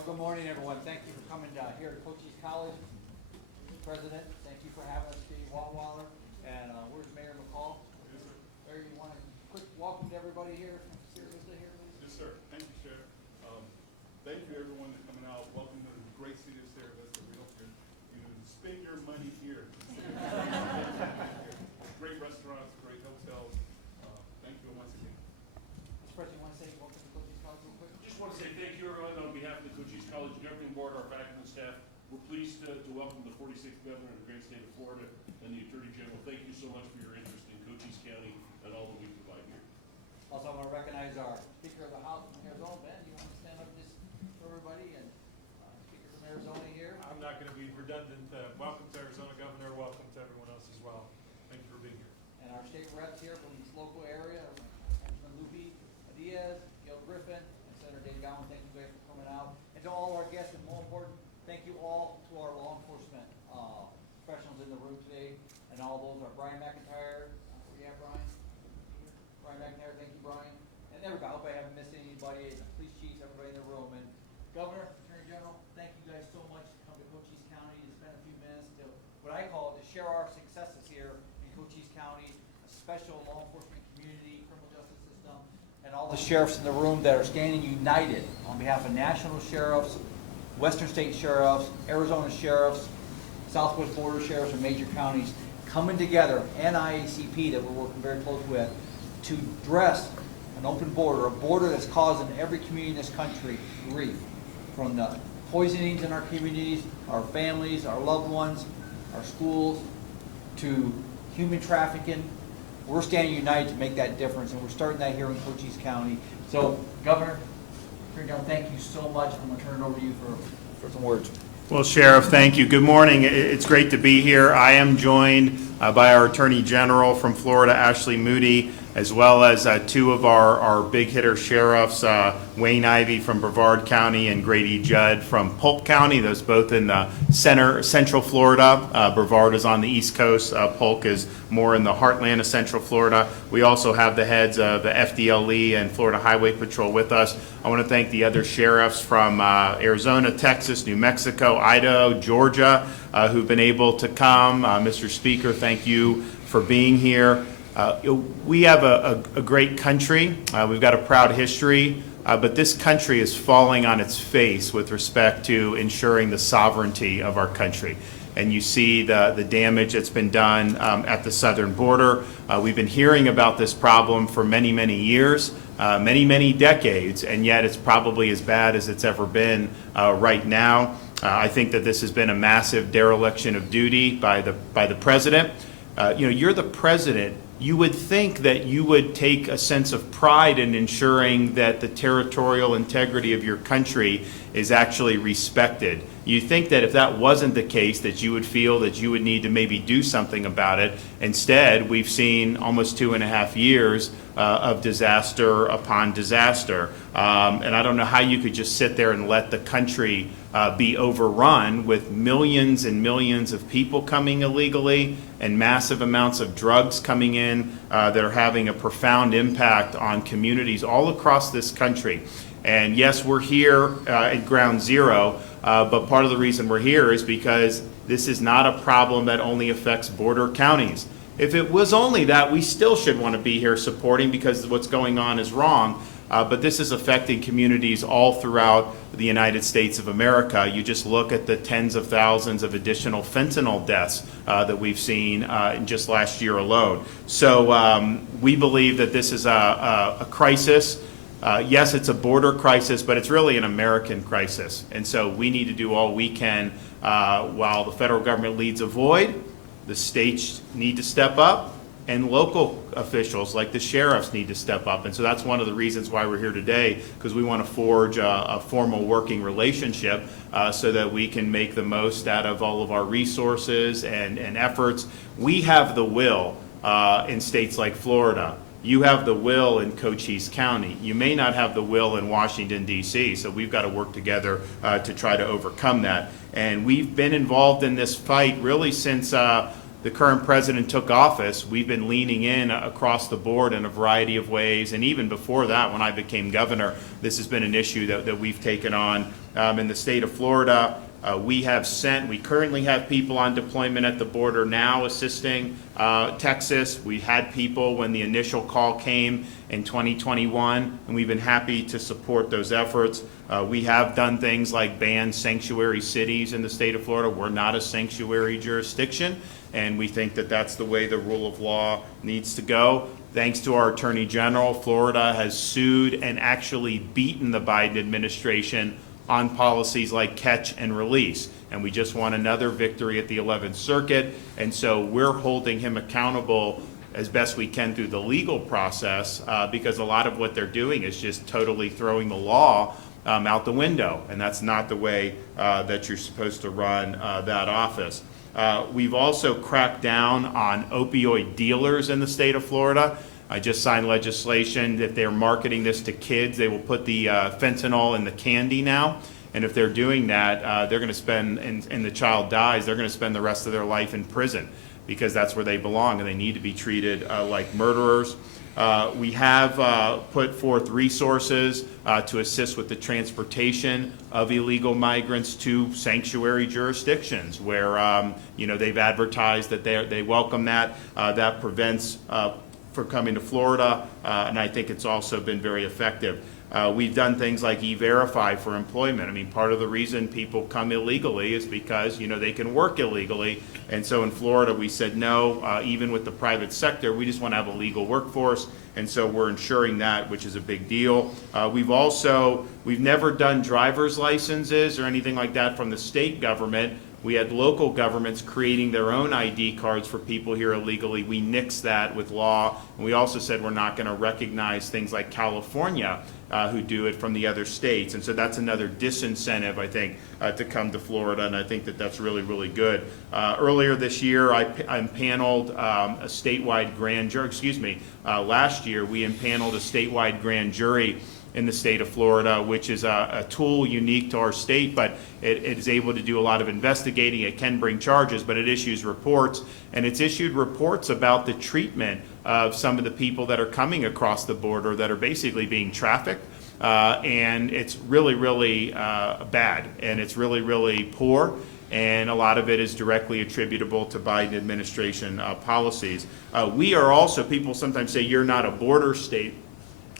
Well, good morning, everyone. Thank you for coming here to Cochise College. President, thank you for having us, Steve Wallwaller. And where's Mayor McCall? Yes, sir. Mayor, you want a quick welcome to everybody here from Sierra Vista here, please? Yes, sir. Thank you, Sheriff. Thank you, everyone, for coming out. Welcome to the great city of Sierra Vista. We hope you spend your money here. Great restaurants, great hotels. Thank you once again. Mr. President, you want to say welcome to Cochise College real quick? Just want to say thank you, everyone, on behalf of the Cochise College Governing Board, our faculty and staff. We're pleased to welcome the 46th Governor of the great state of Florida and the Attorney General. Thank you so much for your interest in Cochise County and all that we provide here. Also, I want to recognize our Speaker of the House from Arizona. Ben, you want to stand up just for everybody? And Speaker from Arizona here. I'm not going to be redundant. Welcome to Arizona, Governor. Welcome to everyone else as well. Thank you for being here. And our state reps here from this local area, Councilman Luby Diaz, Gail Griffin, and Senator Dave Gowan. Thank you guys for coming out. And to all our guests, and more important, thank you all to our law enforcement professionals in the room today. And all those are Brian McIntyre. Where you at, Brian? Brian McIntyre, thank you, Brian. And everybody, I hope I haven't missed anybody, police chiefs, everybody in the room. And Governor, Attorney General, thank you guys so much to come to Cochise County to spend a few minutes to, what I call, to share our successes here in Cochise County, a special law enforcement community, criminal justice system, and all the sheriffs in the room that are standing united on behalf of national sheriffs, Western state sheriffs, Arizona sheriffs, Southwest border sheriffs, and major counties coming together, and IACP that we're working very close with, to address an open border, a border that's causing every community in this country grief, from the poisonings in our communities, our families, our loved ones, our schools, to human trafficking. We're standing united to make that difference, and we're starting that here in Cochise County. So, Governor, Attorney General, thank you so much. I'm going to turn it over to you for some words. Well, Sheriff, thank you. Good morning. It's great to be here. I am joined by our Attorney General from Florida, Ashley Moody, as well as two of our big hitter sheriffs, Wayne Ivey from Brevard County and Grady Judd from Polk County. Those both in the central Florida. Brevard is on the East Coast. Polk is more in the heartland of Central Florida. We also have the heads of the FDLE and Florida Highway Patrol with us. I want to thank the other sheriffs from Arizona, Texas, New Mexico, Idaho, Georgia, who've been able to come. Mr. Speaker, thank you for being here. We have a great country. We've got a proud history, but this country is falling on its face with respect to ensuring the sovereignty of our country. And you see the damage that's been done at the southern border. We've been hearing about this problem for many, many years, many decades, and yet it's probably as bad as it's ever been right now. I think that this has been a massive dereliction of duty by the president. You're the president. You would think that you would take a sense of pride in ensuring that the territorial integrity of your country is actually respected. You think that if that wasn't the case, that you would feel that you would need to maybe do something about it. Instead, we've seen almost 2.5 years of disaster upon disaster. And I don't know how you could just sit there and let the country be overrun with millions and millions of people coming illegally and massive amounts of drugs coming in that are having a profound impact on communities all across this country. And yes, we're here at ground zero, but part of the reason we're here is because this is not a problem that only affects border counties. If it was only that, we still should want to be here supporting, because what's going on is wrong. But this is affecting communities all throughout the United States of America. You just look at the tens of thousands of additional fentanyl deaths that we've seen in just last year alone. So we believe that this is a crisis. Yes, it's a border crisis, but it's really an American crisis. And so we need to do all we can while the federal government leads a void. The states need to step up, and local officials like the sheriffs need to step up. And so that's one of the reasons why we're here today, because we want to forge a formal working relationship so that we can make the most out of all of our resources and efforts. We have the will in states like Florida. You have the will in Cochise County. You may not have the will in Washington, D.C., so we've got to work together to try to overcome that. And we've been involved in this fight really since the current president took office. We've been leaning in across the board in a variety of ways, and even before that, when I became governor, this has been an issue that we've taken on in the state of Florida. We currently have people on deployment at the border now assisting Texas. We had people when the initial call came in 2021, and we've been happy to support those efforts. We have done things like ban sanctuary cities in the state of Florida. We're not a sanctuary jurisdiction, and we think that that's the way the rule of law needs to go. Thanks to our Attorney General, Florida has sued and actually beaten the Biden administration on policies like catch and release. And we just won another victory at the 11th Circuit. And so we're holding him accountable as best we can through the legal process because a lot of what they're doing is just totally throwing the law out the window. And that's not the way that you're supposed to run that office. We've also cracked down on opioid dealers in the state of Florida. I just signed legislation that they're marketing this to kids. They will put the fentanyl in the candy now. And if they're doing that, they're going to spend, and the child dies, they're going to spend the rest of their life in prison because that's where they belong and they need to be treated like murderers. We have put forth resources to assist with the transportation of illegal migrants to sanctuary jurisdictions where they've advertised that they welcome that. That prevents for coming to Florida, and I think it's also been very effective. We've done things like E-Verify for employment. I mean, part of the reason people come illegally is because, they can work illegally. And so in Florida, we said no, even with the private sector, we just want to have a legal workforce. And so we're ensuring that, which is a big deal. We've never done driver's licenses or anything like that from the state government. We had local governments creating their own ID cards for people here illegally. We nixed that with law. And we also said we're not going to recognize things like California who do it from the other states. And so that's another disincentive, I think, to come to Florida. And I think that that's really, really good. Earlier this year, I impaneled a statewide grand jury. Last year, we impaneled a statewide grand jury in the state of Florida, which is a tool unique to our state, but it is able to do a lot of investigating. It can bring charges, but it issues reports, and it's issued reports about the treatment of some of the people that are coming across the border that are basically being trafficked, and it's really, really bad, and it's really, really poor, and a lot of it is directly attributable to Biden administration policies. We are also, people sometimes say you're not a border state.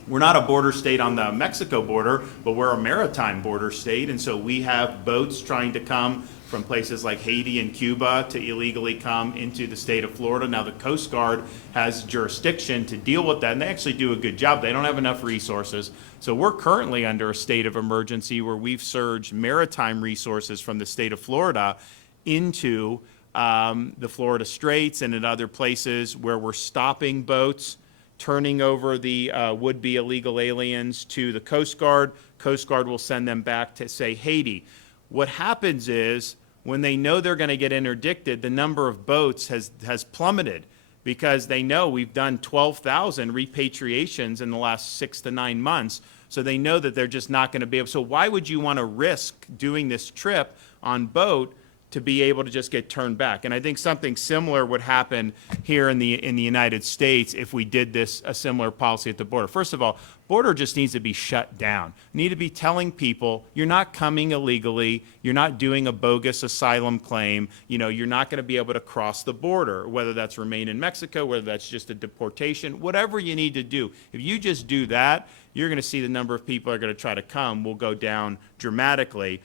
We're not a border state on the Mexico border, but we're a maritime border state, and so we have boats trying to come from places like Haiti and Cuba to illegally come into the state of Florida. Now the Coast Guard has jurisdiction to deal with that, and they actually do a good job. They don't have enough resources. So we're currently under a state of emergency where we've surged maritime resources from the state of Florida into the Florida Straits and in other places where we're stopping boats, turning over the would-be illegal aliens to the Coast Guard. Coast Guard will send them back to, say, Haiti. What happens is when they know they're going to get interdicted, the number of boats has plummeted because they know we've done 12,000 repatriations in the last 6 to 9 months. So they know that they're just not going to be able. So why would you want to risk doing this trip on boat to be able to just get turned back? And I think something similar would happen here in the United States if we did a similar policy at the border. First of all, border just needs to be shut down. You need to be telling people you're not coming illegally, you're not doing a bogus asylum claim, you're not going to be able to cross the border, whether that's remain in Mexico, whether that's just a deportation, whatever you need to do. If you just do that, you're going to see the number of people that are going to try to come will go down dramatically.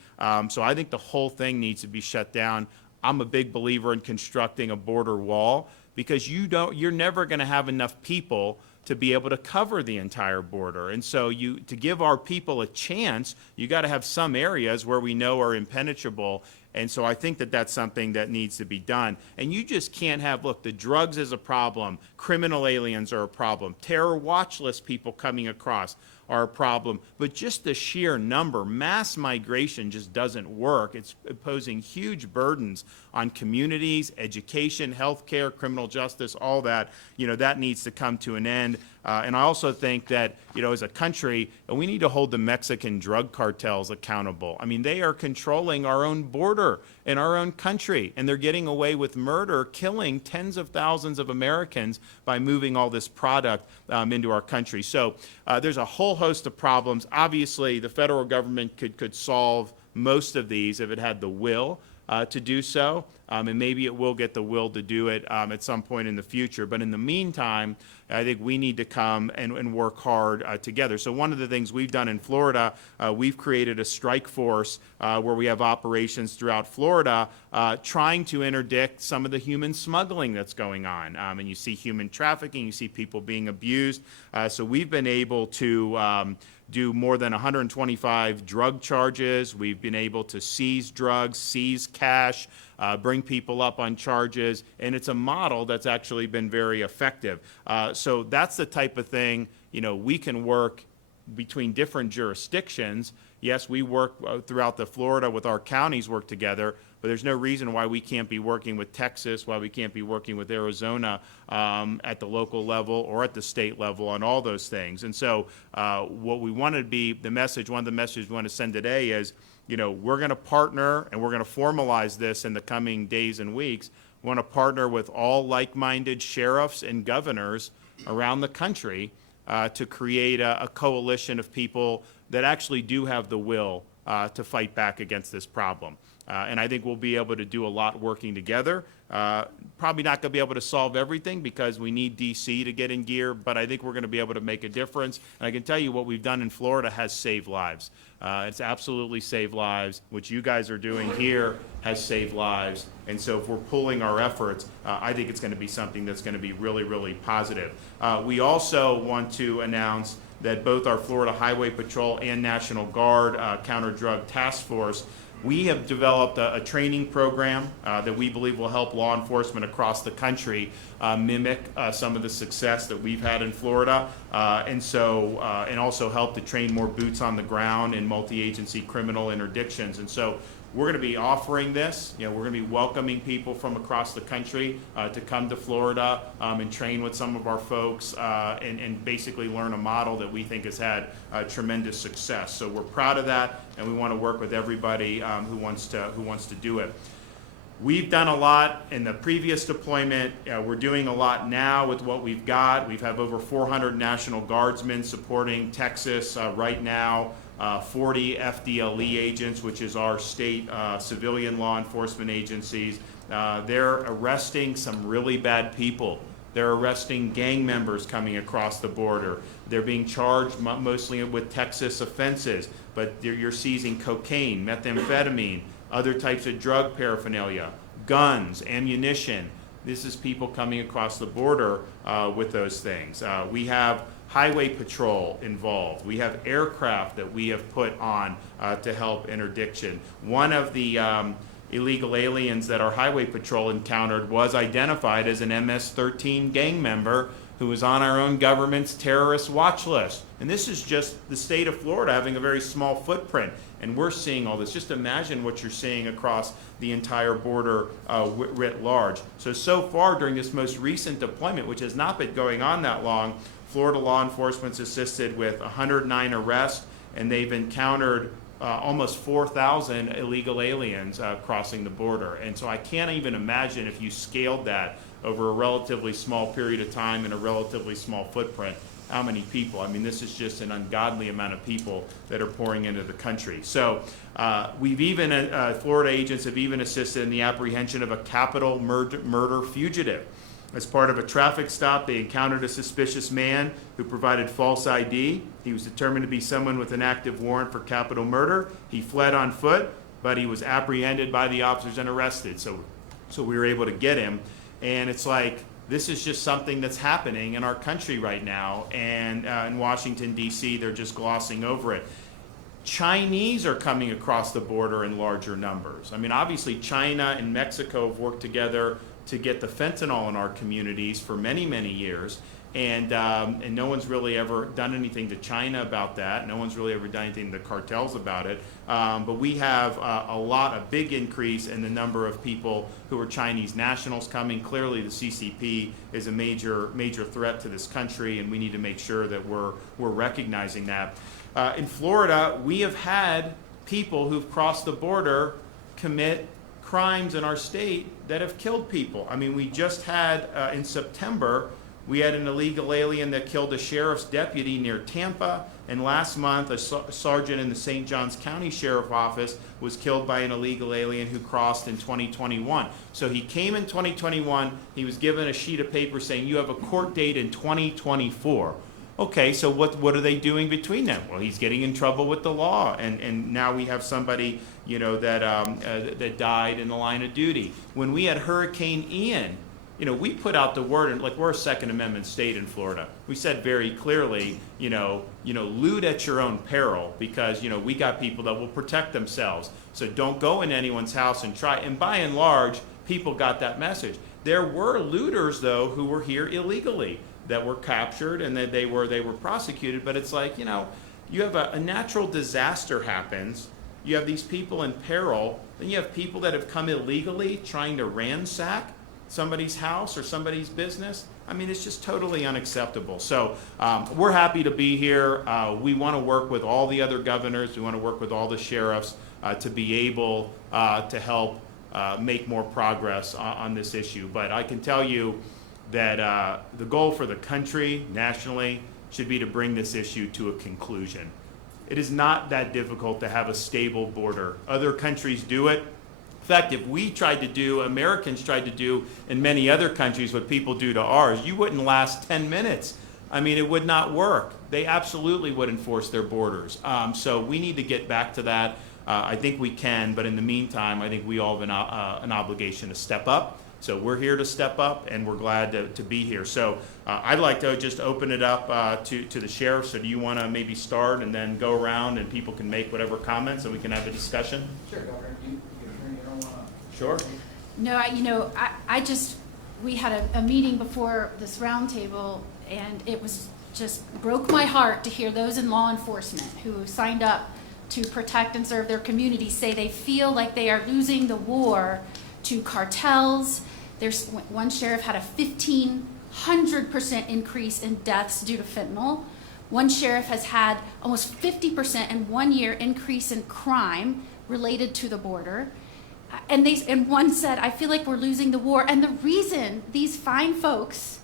So I think the whole thing needs to be shut down. I'm a big believer in constructing a border wall because you're never going to have enough people to be able to cover the entire border. And so to give our people a chance, you got to have some areas where we know are impenetrable. And so I think that that's something that needs to be done. And you just can't have, look, the drugs is a problem, criminal aliens are a problem, terror watch list people coming across are a problem, but just the sheer number, mass migration just doesn't work. It's posing huge burdens on communities, education, healthcare, criminal justice, all that. That needs to come to an end. And I also think that, as a country, we need to hold the Mexican drug cartels accountable. I mean, they are controlling our own border in our own country, and they're getting away with murder, killing tens of thousands of Americans by moving all this product into our country. So there's a whole host of problems. Obviously, the federal government could solve most of these if it had the will to do so, and maybe it will get the will to do it at some point in the future. But in the meantime, I think we need to come and work hard together. So one of the things we've done in Florida, we've created a strike force where we have operations throughout Florida trying to interdict some of the human smuggling that's going on. And you see human trafficking, you see people being abused. So we've been able to do more than 125 drug charges. We've been able to seize drugs, seize cash, bring people up on charges, and it's a model that's actually been very effective. So that's the type of thing, we can work between different jurisdictions. Yes, we work throughout the Florida with our counties work together, but there's no reason why we can't be working with Texas, why we can't be working with Arizona at the local level or at the state level on all those things. And so what we want to be, one of the messages we want to send today is, we're going to partner and we're going to formalize this in the coming days and weeks. We want to partner with all like-minded sheriffs and governors around the country to create a coalition of people that actually do have the will to fight back against this problem. And I think we'll be able to do a lot working together. Probably not going to be able to solve everything because we need D.C. to get in gear, but I think we're going to be able to make a difference. And I can tell you what we've done in Florida has saved lives. It's absolutely saved lives. What you guys are doing here has saved lives. And so if we're pulling our efforts, I think it's going to be something that's going to be really, really positive. We also want to announce that both our Florida Highway Patrol and National Guard Counter-Drug Task Force, we have developed a training program that we believe will help law enforcement across the country mimic some of the success that we've had in Florida, and also help to train more boots on the ground in multi-agency criminal interdictions. And so we're going to be offering this. We're going to be welcoming people from across the country to come to Florida and train with some of our folks and basically learn a model that we think has had tremendous success. So we're proud of that, and we want to work with everybody who wants to do it. We've done a lot in the previous deployment. We're doing a lot now with what we've got. We've had over 400 National Guardsmen supporting Texas right now. 40 FDLE agents, which is our state civilian law enforcement agencies. They're arresting some really bad people. They're arresting gang members coming across the border. They're being charged mostly with Texas offenses, but you're seizing cocaine, methamphetamine, other types of drug paraphernalia, guns, ammunition. This is people coming across the border with those things. We have Highway Patrol involved. We have aircraft that we have put on to help interdiction. One of the illegal aliens that our Highway Patrol encountered was identified as an MS-13 gang member who was on our own government's terrorist watch list. And this is just the state of Florida having a very small footprint. And we're seeing all this. Just imagine what you're seeing across the entire border writ large. So far during this most recent deployment, which has not been going on that long, Florida law enforcement's assisted with 109 arrests, and they've encountered almost 4,000 illegal aliens crossing the border. And so I can't even imagine if you scaled that over a relatively small period of time in a relatively small footprint, how many people. I mean, this is just an ungodly amount of people that are pouring into the country. So we've even, Florida agents have even assisted in the apprehension of a capital murder fugitive. As part of a traffic stop, they encountered a suspicious man who provided false ID. He was determined to be someone with an active warrant for capital murder. He fled on foot, but he was apprehended by the officers and arrested. So we were able to get him. And it's like, this is just something that's happening in our country right now. And in Washington, D.C., they're just glossing over it. Chinese are coming across the border in larger numbers. I mean, obviously, China and Mexico have worked together to get the fentanyl in our communities for many, many years. And no one's really ever done anything to China about that. No one's really ever done anything to the cartels about it. But we have a big increase in the number of people who are Chinese nationals coming. Clearly, the CCP is a major threat to this country, and we need to make sure that we're recognizing that. In Florida, we have had people who've crossed the border commit crimes in our state that have killed people. I mean, we just had in September We had an illegal alien that killed a sheriff's deputy near Tampa, and last month a sergeant in the St. Johns County Sheriff Office was killed by an illegal alien who crossed in 2021. So he came in 2021, he was given a sheet of paper saying you have a court date in 2024. Okay, so what are they doing between them? Well, he's getting in trouble with the law, and now we have somebody, you know, that died in the line of duty. When we had Hurricane Ian, you know, we put out the word, and like, we're a Second Amendment state in Florida. We said very clearly, you know, loot at your own peril, because, you know, we got people that will protect themselves. So don't go in anyone's house and try. And by and large, people got that message. There were looters, though, who were here illegally, that were captured and that they were prosecuted. But it's like, you know, you have a natural disaster happens. You have these people in peril. Then you have people that have come illegally trying to ransack somebody's house or somebody's business. I mean, it's just totally unacceptable. So we're happy to be here. We want to work with all the other governors. We want to work with all the sheriffs to be able to help make more progress on this issue. But I can tell you that the goal for the country nationally should be to bring this issue to a conclusion. It is not that difficult to have a stable border. Other countries do it. In fact, if Americans tried to do in many other countries what people do to ours, you wouldn't last 10 minutes. I mean, it would not work. They absolutely would enforce their borders. So we need to get back to that. I think we can, but in the meantime, I think we all have an obligation to step up. So we're here to step up, and we're glad to be here. So I'd like to just open it up to the sheriff. So do you want to maybe start and then go around and people can make whatever comments and we can have a discussion? Sure, Governor. You don't want to. Sure. No, we had a meeting before this roundtable, and it was just broke my heart to hear those in law enforcement who signed up to protect and serve their communities say they feel like they are losing the war to cartels. There's one sheriff had a 1,500% increase in deaths due to fentanyl. One sheriff has had almost 50% in 1 year increase in crime related to the border. And one said, I feel like we're losing the war. And the reason these fine folks,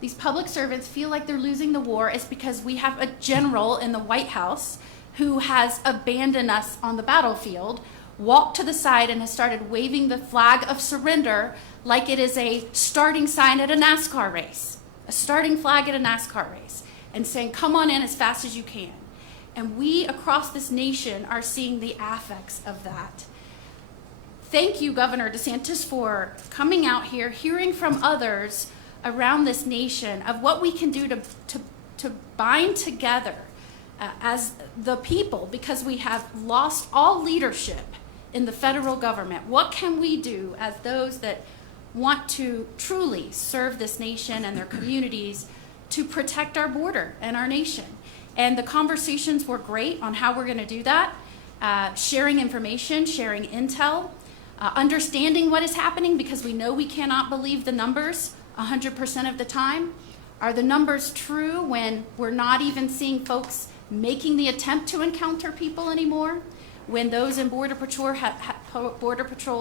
these public servants, feel like they're losing the war is because we have a general in the White House who has abandoned us on the battlefield, walked to the side, and has started waving the flag of surrender like it is a starting sign at a NASCAR race, a starting flag at a NASCAR race, and saying, come on in as fast as you can. And we across this nation are seeing the affects of that. Thank you, Governor DeSantis, for coming out here, hearing from others around this nation of what we can do to bind together as the people, because we have lost all leadership in the federal government. What can we do as those that want to truly serve this nation and their communities to protect our border and our nation? And the conversations were great on how we're going to do that, sharing information, sharing intel, understanding what is happening, because we know we cannot believe the numbers 100% of the time. Are the numbers true when we're not even seeing folks making the attempt to encounter people anymore? When those in Border Patrol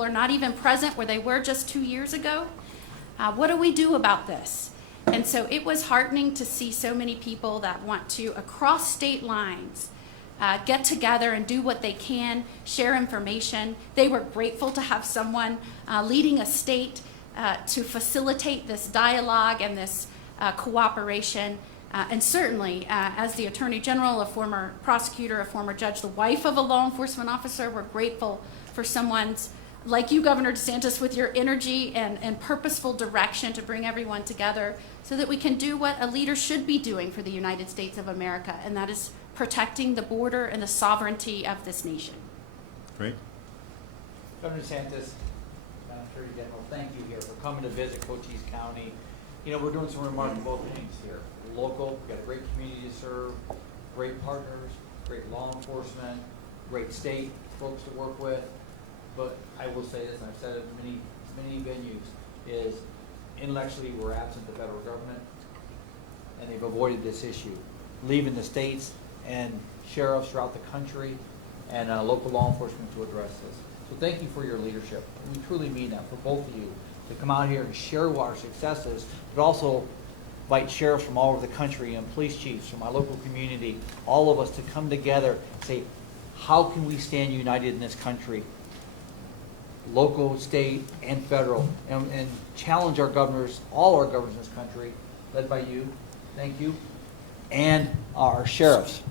are not even present where they were just 2 years ago? What do we do about this? And so it was heartening to see so many people that want to, across state lines, get together and do what they can, share information. They were grateful to have someone leading a state to facilitate this dialogue and this cooperation. And certainly, as the Attorney General, a former prosecutor, a former judge, the wife of a law enforcement officer, we're grateful for someone's, like you, Governor DeSantis, with your energy and purposeful direction to bring everyone together so that we can do what a leader should be doing for the United States of America, and that is protecting the border and the sovereignty of this nation. Great. Governor DeSantis, Attorney General, thank you here for coming to visit Cochise County. You know, we're doing some remarkable things here. We're local, we've got a great community to serve, great partners, great law enforcement, great state folks to work with. But I will say this, and I've said it in many venues, is intellectually we're absent the federal government, and they've avoided this issue, leaving the states and sheriffs throughout the country and local law enforcement to address this. So thank you for your leadership. We truly mean that for both of you, to come out here and share our successes, but also invite sheriffs from all over the country and police chiefs from my local community, all of us to come together and say, how can we stand united in this country? Local, state, and federal, and challenge our governors, all our governors in this country, led by you, thank you, and our sheriffs,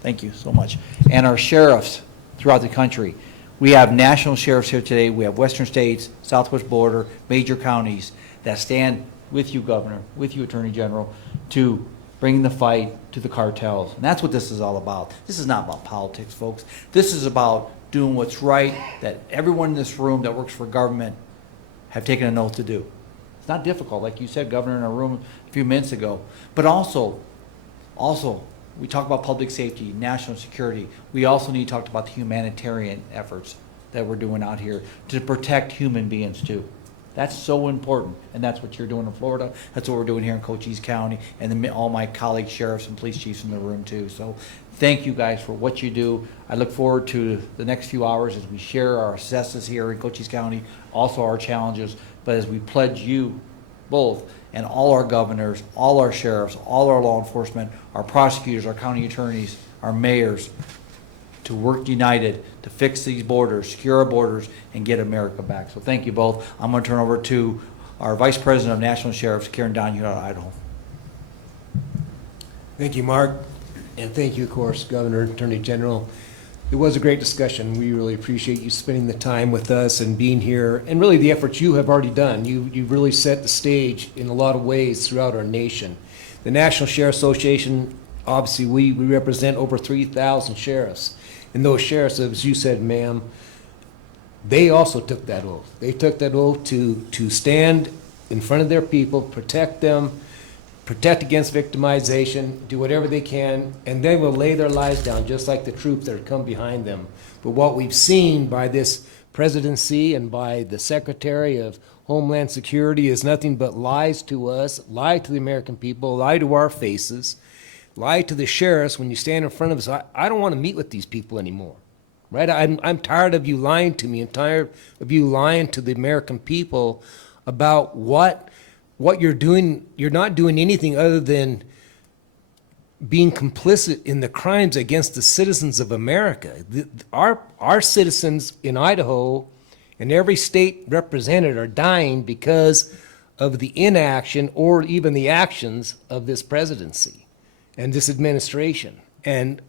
thank you so much, and our sheriffs throughout the country. We have national sheriffs here today. We have western states, southwest border, major counties that stand with you, Governor, with you, Attorney General, to bring the fight to the cartels. And that's what this is all about. This is not about politics, folks. This is about doing what's right, that everyone in this room that works for government have taken an oath to do. It's not difficult, like you said, Governor, in our room a few minutes ago. But also, we talk about public safety, national security. We also need to talk about the humanitarian efforts that we're doing out here to protect human beings too. That's so important, and that's what you're doing in Florida. That's what we're doing here in Cochise County, and then all my colleagues, sheriffs and police chiefs in the room too. So thank you guys for what you do. I look forward to the next few hours as we share our successes here in Cochise County, also our challenges, but as we pledge you both and all our governors, all our sheriffs, all our law enforcement, our prosecutors, our county attorneys, our mayors, to work united to fix these borders, secure our borders, and get America back. So thank you both. I'm going to turn over to our Vice President of National Sheriffs, Karen Donahue out of Idaho. Thank you, Mark, and thank you, of course, Governor, Attorney General. It was a great discussion. We really appreciate you spending the time with us and being here, and really the efforts you have already done. You really set the stage in a lot of ways throughout our nation. The National Sheriff Association, obviously, we represent over 3,000 sheriffs. And those sheriffs, as you said, ma'am, they also took that oath. They took that oath to stand in front of their people, protect them, protect against victimization, do whatever they can, and they will lay their lives down just like the troops that have come behind them. But what we've seen by this presidency and by the Secretary of Homeland Security is nothing but lies to us, lie to the American people, lie to our faces, lie to the sheriffs when you stand in front of us. I don't want to meet with these people anymore, right? I'm tired of you lying to me. I'm tired of you lying to the American people about what you're doing. You're not doing anything other than being complicit in the crimes against the citizens of America. Our citizens in Idaho and every state represented are dying because of the inaction or even the actions of this presidency and this administration. And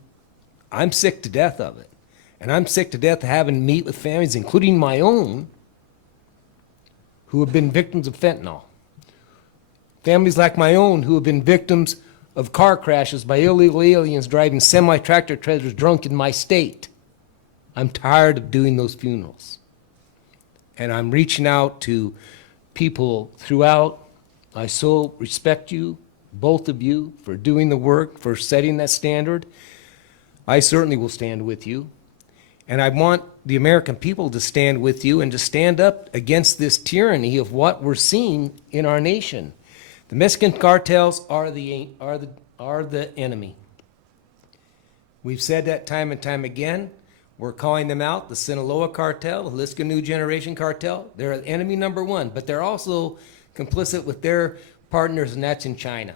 I'm sick to death of it. And I'm sick to death of having to meet with families, including my own, who have been victims of fentanyl. Families like my own who have been victims of car crashes by illegal aliens driving semi-tractor trailers drunk in my state. I'm tired of doing those funerals. And I'm reaching out to people throughout. I so respect you, both of you, for doing the work, for setting that standard. I certainly will stand with you. And I want the American people to stand with you and to stand up against this tyranny of what we're seeing in our nation. The Mexican cartels are the enemy. We've said that time and time again. We're calling them out. The Sinaloa cartel, the Jalisco New Generation cartel, they're enemy number one, but they're also complicit with their partners, and that's in China.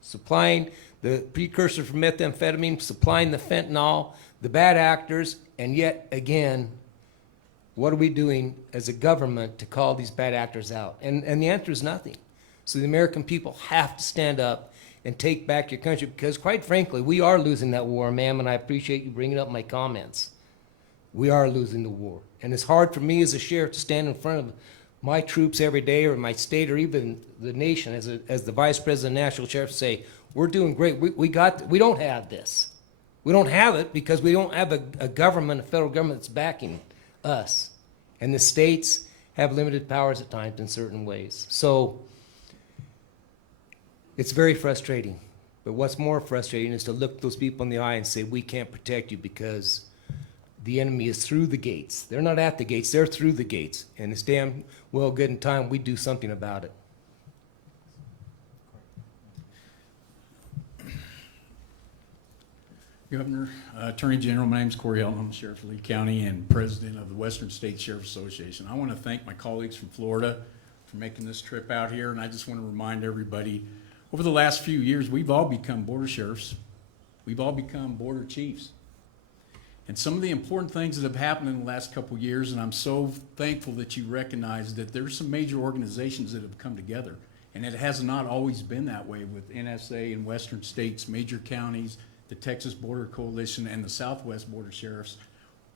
Supplying the precursor for methamphetamine, supplying the fentanyl, the bad actors, and yet again, what are we doing as a government to call these bad actors out? And the answer is nothing. So the American people have to stand up and take back your country, because quite frankly, we are losing that war, ma'am, and I appreciate you bringing up my comments. We are losing the war. And it's hard for me as a sheriff to stand in front of my troops every day, or my state, or even the nation as the vice president of national sheriff, say, we're doing great. We don't have this. We don't have it because we don't have a government, a federal government that's backing us. And the states have limited powers at times in certain ways. So it's very frustrating. But what's more frustrating is to look those people in the eye and say, we can't protect you because the enemy is through the gates. They're not at the gates, they're through the gates. And it's damn well good in time we do something about it. Governor, Attorney General, my name is Corey Helton. I'm Sheriff of Lee County and President of the Western States Sheriff Association. I want to thank my colleagues from Florida for making this trip out here, and I just want to remind everybody, over the last few years, we've all become border sheriffs. We've all become border chiefs. And some of the important things that have happened in the last couple of years, and I'm so thankful that you recognize that there's some major organizations that have come together. And it has not always been that way with NSA and Western states, major counties, the Texas Border Coalition, and the Southwest Border Sheriffs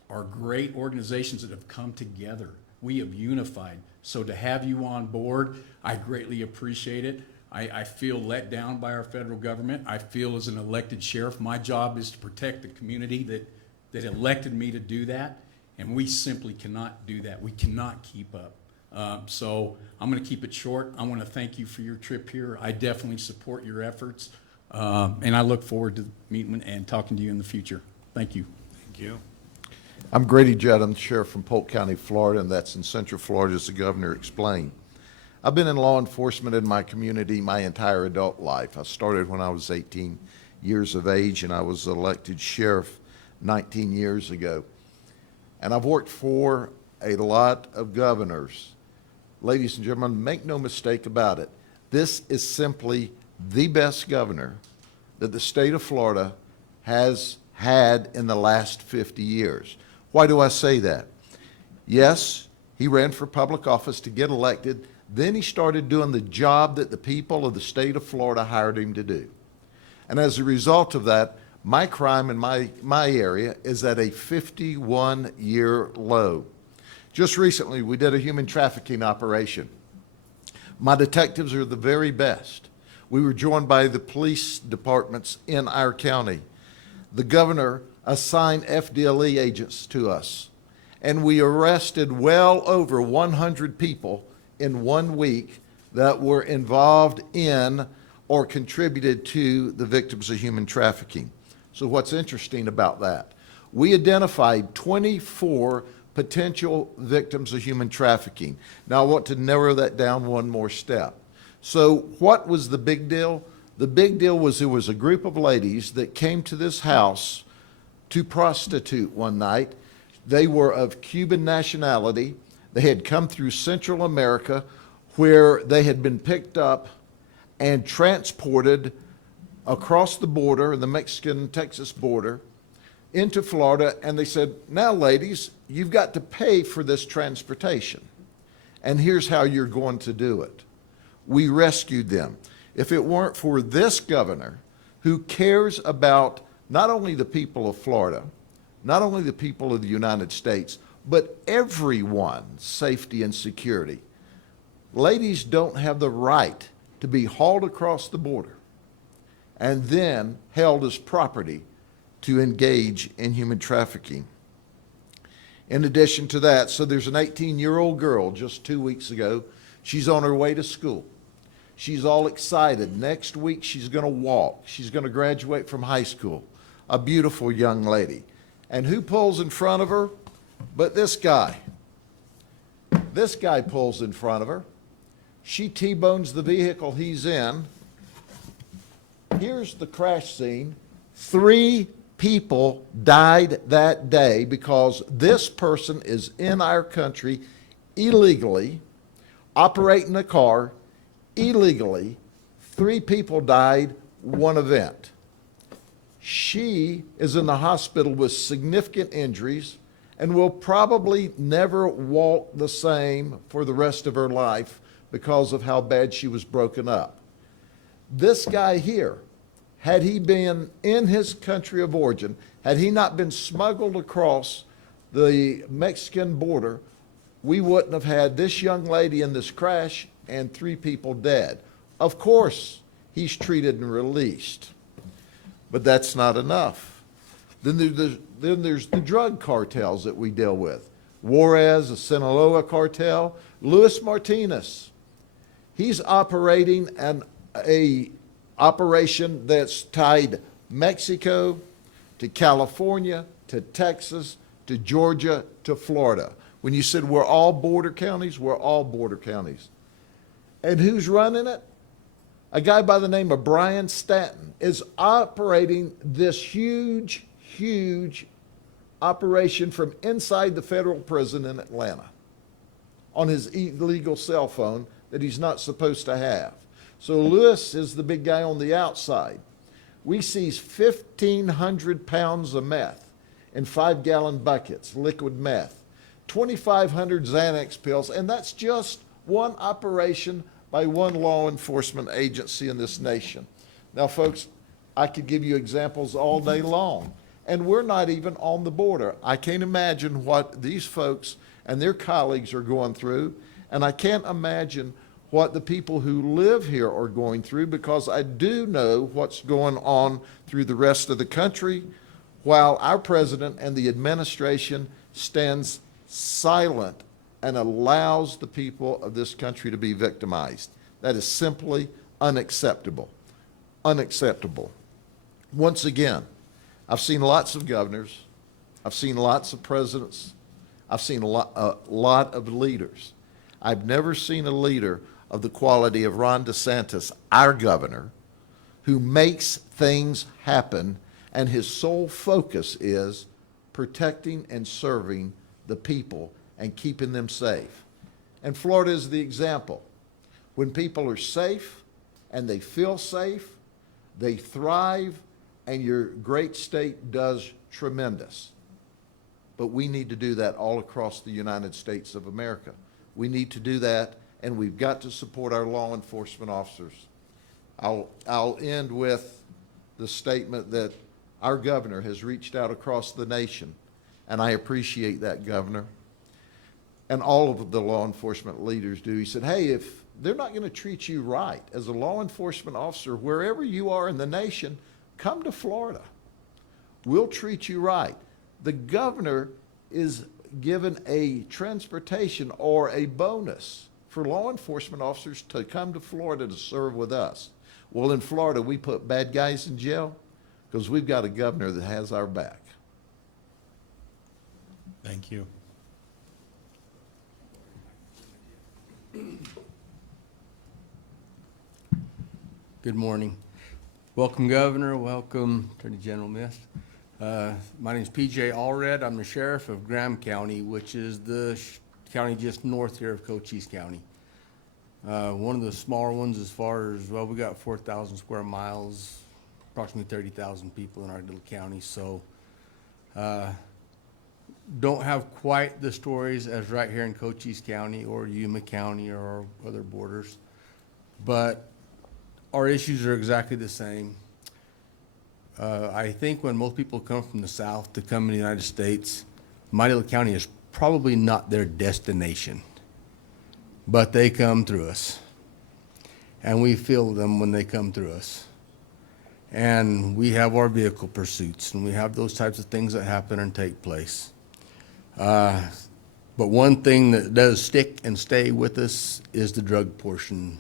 are great organizations that have come together. We have unified. So to have you on board, I greatly appreciate it. I feel let down by our federal government. I feel as an elected sheriff, my job is to protect the community that elected me to do that, and we simply cannot do that. We cannot keep up. So I'm going to keep it short. I want to thank you for your trip here. I definitely support your efforts, and I look forward to meeting and talking to you in the future. Thank you. Thank you. I'm Grady Judd. I'm the sheriff from Polk County, Florida, and that's in Central Florida, as the governor explained. I've been in law enforcement in my community my entire adult life. I started when I was 18 years of age, and I was elected sheriff 19 years ago. And I've worked for a lot of governors. Ladies and gentlemen, make no mistake about it. This is simply the best governor that the state of Florida has had in the last 50 years. Why do I say that? Yes, he ran for public office to get elected. Then he started doing the job that the people of the state of Florida hired him to do. And as a result of that, my crime in my area is at a 51-year low. Just recently, we did a human trafficking operation. My detectives are the very best. We were joined by the police departments in our county. The governor assigned FDLE agents to us, and we arrested well over 100 people in 1 week that were involved in or contributed to the victims of human trafficking. So what's interesting about that? We identified 24 potential victims of human trafficking. Now I want to narrow that down one more step. So what was the big deal? The big deal was there was a group of ladies that came to this house to prostitute one night. They were of Cuban nationality. They had come through Central America, where they had been picked up and transported across the border, the Mexican-Texas border, into Florida, and they said, now ladies, you've got to pay for this transportation, and here's how you're going to do it. We rescued them. If it weren't for this governor, who cares about not only the people of Florida, not only the people of the United States, but everyone's safety and security, ladies don't have the right to be hauled across the border and then held as property to engage in human trafficking. In addition to that, so there's an 18-year-old girl just 2 weeks ago. She's on her way to school. She's all excited. Next week she's going to walk. She's going to graduate from high school. A beautiful young lady. And who pulls in front of her? But this guy. This guy pulls in front of her. She T-bones the vehicle he's in. Here's the crash scene. 3 people died that day because this person is in our country illegally, operating a car illegally. 3 people died, 1 event. She is in the hospital with significant injuries and will probably never walk the same for the rest of her life because of how bad she was broken up. This guy here, had he been in his country of origin, had he not been smuggled across the Mexican border, we wouldn't have had this young lady in this crash and 3 people dead. Of course, he's treated and released, but that's not enough. Then there's the drug cartels that we deal with. Juarez, the Sinaloa cartel, Luis Martinez. He's operating an operation that's tied Mexico to California, to Texas, to Georgia, to Florida. When you said we're all border counties, we're all border counties. And who's running it? A guy by the name of Brian Stanton is operating this huge, huge operation from inside the federal prison in Atlanta on his illegal cell phone that he's not supposed to have. So Lewis is the big guy on the outside. We seized 1,500 pounds of meth in 5-gallon buckets, liquid meth, 2,500 Xanax pills, and that's just one operation by one law enforcement agency in this nation. Now, folks, I could give you examples all day long, and we're not even on the border. I can't imagine what these folks and their colleagues are going through, and I can't imagine what the people who live here are going through, because I do know what's going on through the rest of the country, while our president and the administration stands silent and allows the people of this country to be victimized. That is simply unacceptable. Unacceptable. Once again, I've seen lots of governors, I've seen lots of presidents, I've seen a lot of leaders. I've never seen a leader of the quality of Ron DeSantis, our governor, who makes things happen, and his sole focus is protecting and serving the people and keeping them safe. And Florida is the example. When people are safe and they feel safe, they thrive, and your great state does tremendous. But we need to do that all across the United States of America. We need to do that, and we've got to support our law enforcement officers. I'll end with the statement that our governor has reached out across the nation, and I appreciate that, Governor. And all of the law enforcement leaders do. He said, hey, if they're not going to treat you right as a law enforcement officer, wherever you are in the nation, come to Florida. We'll treat you right. The governor is given a transportation or a bonus for law enforcement officers to come to Florida to serve with us. Well, in Florida, we put bad guys in jail because we've got a governor that has our back. Thank you. Good morning. Welcome, Governor. Welcome, Attorney General Mist. My name is P.J. Allred. I'm the sheriff of Graham County, which is the county just north here of Cochise County. One of the smaller ones as far as, well, we got 4,000 square miles, approximately 30,000 people in our little county. So don't have quite the stories as right here in Cochise County or Yuma County or other borders, but our issues are exactly the same. I think when most people come from the South to come in the United States, my little county is probably not their destination, but they come through us, and we feel them when they come through us. And we have our vehicle pursuits, and we have those types of things that happen and take place. But one thing that does stick and stay with us is the drug portion,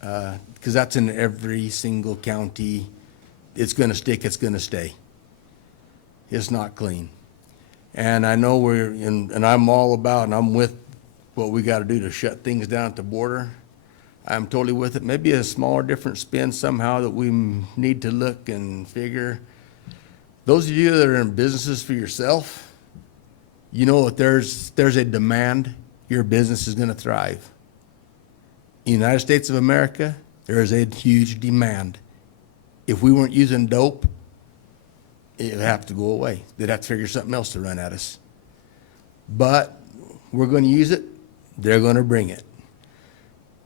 because that's in every single county. It's going to stick, it's going to stay. It's not clean. And I know and I'm all about, and I'm with what we got to do to shut things down at the border. I'm totally with it. Maybe a smaller, different spin somehow that we need to look and figure. Those of you that are in businesses for yourself, you know that there's a demand, your business is going to thrive. In the United States of America, there is a huge demand. If we weren't using dope, it would have to go away. They'd have to figure something else to run at us. But we're going to use it, they're going to bring it.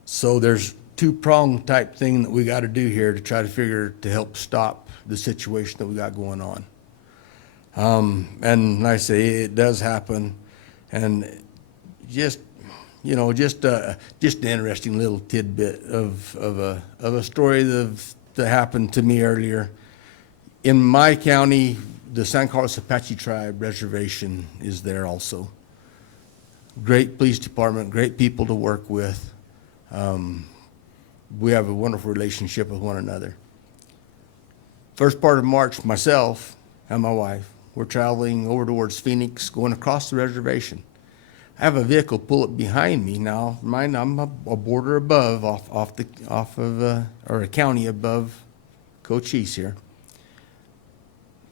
So there's two-pronged type thing that we got to do here to try to help stop the situation that we got going on. And like I say, it does happen, and just an interesting little tidbit of a story that happened to me earlier. In my county, the San Carlos Apache Tribe Reservation is there also. Great police department, great people to work with. We have a wonderful relationship with one another. First part of March, myself and my wife, we're traveling over towards Phoenix, going across the reservation. I have a vehicle pull up behind me now. Mind, I'm a border above, or a county above Cochise here.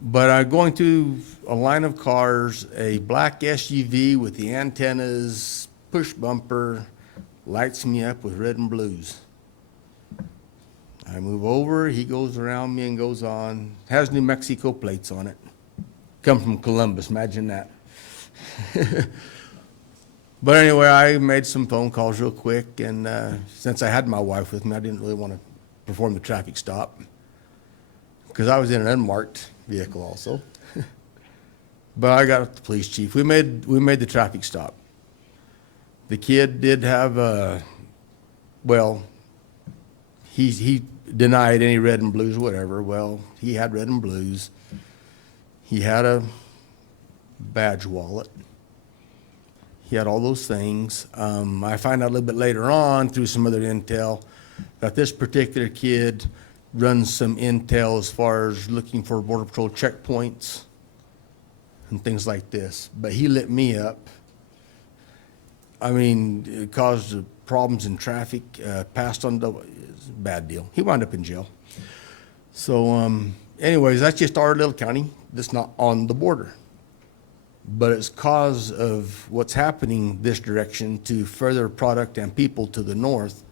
But I'm going through a line of cars, a black SUV with the antennas, push bumper, lights me up with red and blues. I move over, he goes around me and goes on, has New Mexico plates on it. Come from Columbus, imagine that. But anyway, I made some phone calls real quick, and since I had my wife with me, I didn't really want to perform the traffic stop, because I was in an unmarked vehicle also. But I got the police chief. We made the traffic stop. The kid did have well, he denied any red and blues or whatever. Well, he had red and blues. He had a badge wallet. He had all those things. I find out a little bit later on through some other intel that this particular kid runs some intel as far as looking for Border Patrol checkpoints and things like this. But he lit me up. I mean, it caused problems in traffic, passed on the bad deal. He wound up in jail. So anyways, that's just our little county that's not on the border. But it's cause of what's happening this direction to further product and people to the north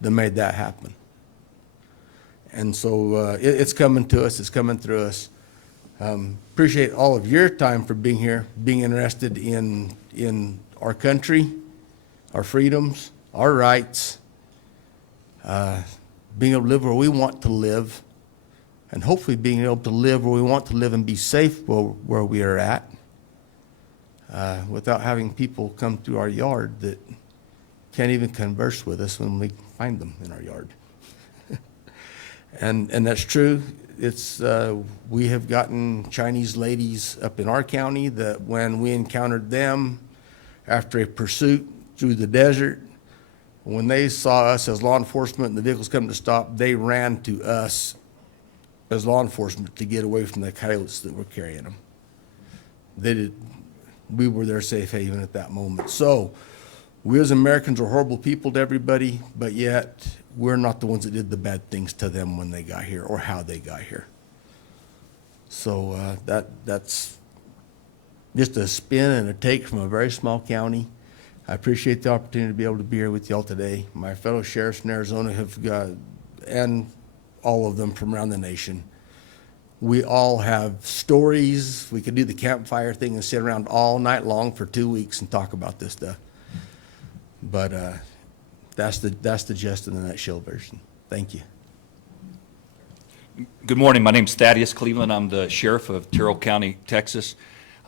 that made that happen. And so it's coming to us, it's coming through us. Appreciate all of your time for being here, being interested in our country, our freedoms, our rights, being able to live where we want to live, and hopefully being able to live where we want to live and be safe where we are at, without having people come through our yard that can't even converse with us when we find them in our yard. And that's true. It's we have gotten Chinese ladies up in our county that when we encountered them after a pursuit through the desert, when they saw us as law enforcement and the vehicles coming to stop, they ran to us as law enforcement to get away from the coyotes that were carrying them. We were their safe haven at that moment. So we as Americans are horrible people to everybody, but yet we're not the ones that did the bad things to them when they got here or how they got here. So that's just a spin and a take from a very small county. I appreciate the opportunity to be able to be here with y'all today. My fellow sheriffs in Arizona have got, and all of them from around the nation, we all have stories. We could do the campfire thing and sit around all night long for 2 weeks and talk about this stuff. But that's the gist in the nutshell version. Thank you. Good morning. My name's Thaddeus Cleveland. I'm the sheriff of Terrell County, Texas.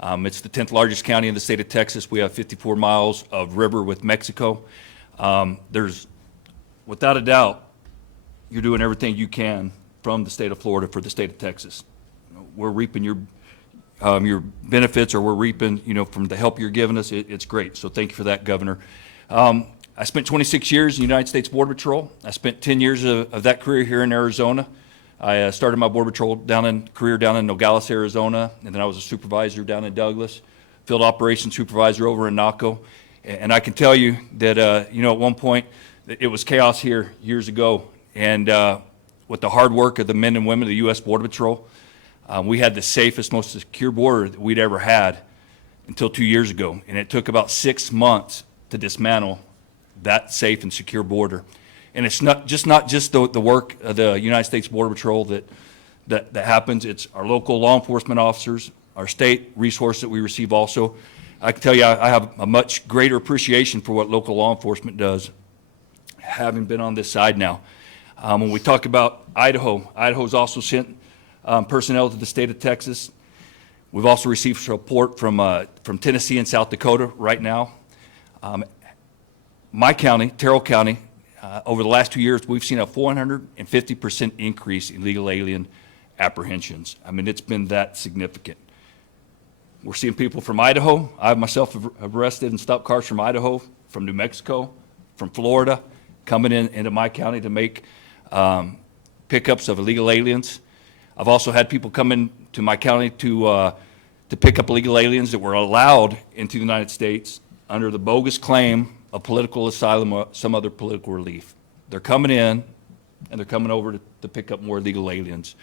It's the 10th largest county in the state of Texas. We have 54 miles of river with Mexico. There's, without a doubt, you're doing everything you can from the state of Florida for the state of Texas. We're reaping your benefits, or we're reaping, from the help you're giving us. It's great. So thank you for that, Governor. I spent 26 years in the United States Border Patrol. I spent 10 years of that career here in Arizona. I started my Border Patrol career down in Nogales, Arizona, and then I was a supervisor down in Douglas, field operations supervisor over in Naco. And I can tell you that, at one point, it was chaos here years ago. And with the hard work of the men and women of the U.S. Border Patrol, we had the safest, most secure border that we'd ever had until 2 years ago. And it took about 6 months to dismantle that safe and secure border. And it's not just the work of the United States Border Patrol that happens. It's our local law enforcement officers, our state resource that we receive also. I can tell you I have a much greater appreciation for what local law enforcement does, having been on this side now. When we talk about Idaho's also sent personnel to the state of Texas. We've also received support from Tennessee and South Dakota right now. My county, Terrell County, over the last 2 years, we've seen a 450% increase in legal alien apprehensions. I mean, it's been that significant. We're seeing people from Idaho. I myself have arrested and stopped cars from Idaho, from New Mexico, from Florida, coming into my county to make pickups of illegal aliens. I've also had people come into my county to pick up illegal aliens that were allowed into the United States under the bogus claim of political asylum or some other political relief. They're coming in, and they're coming over to pick up more illegal aliens.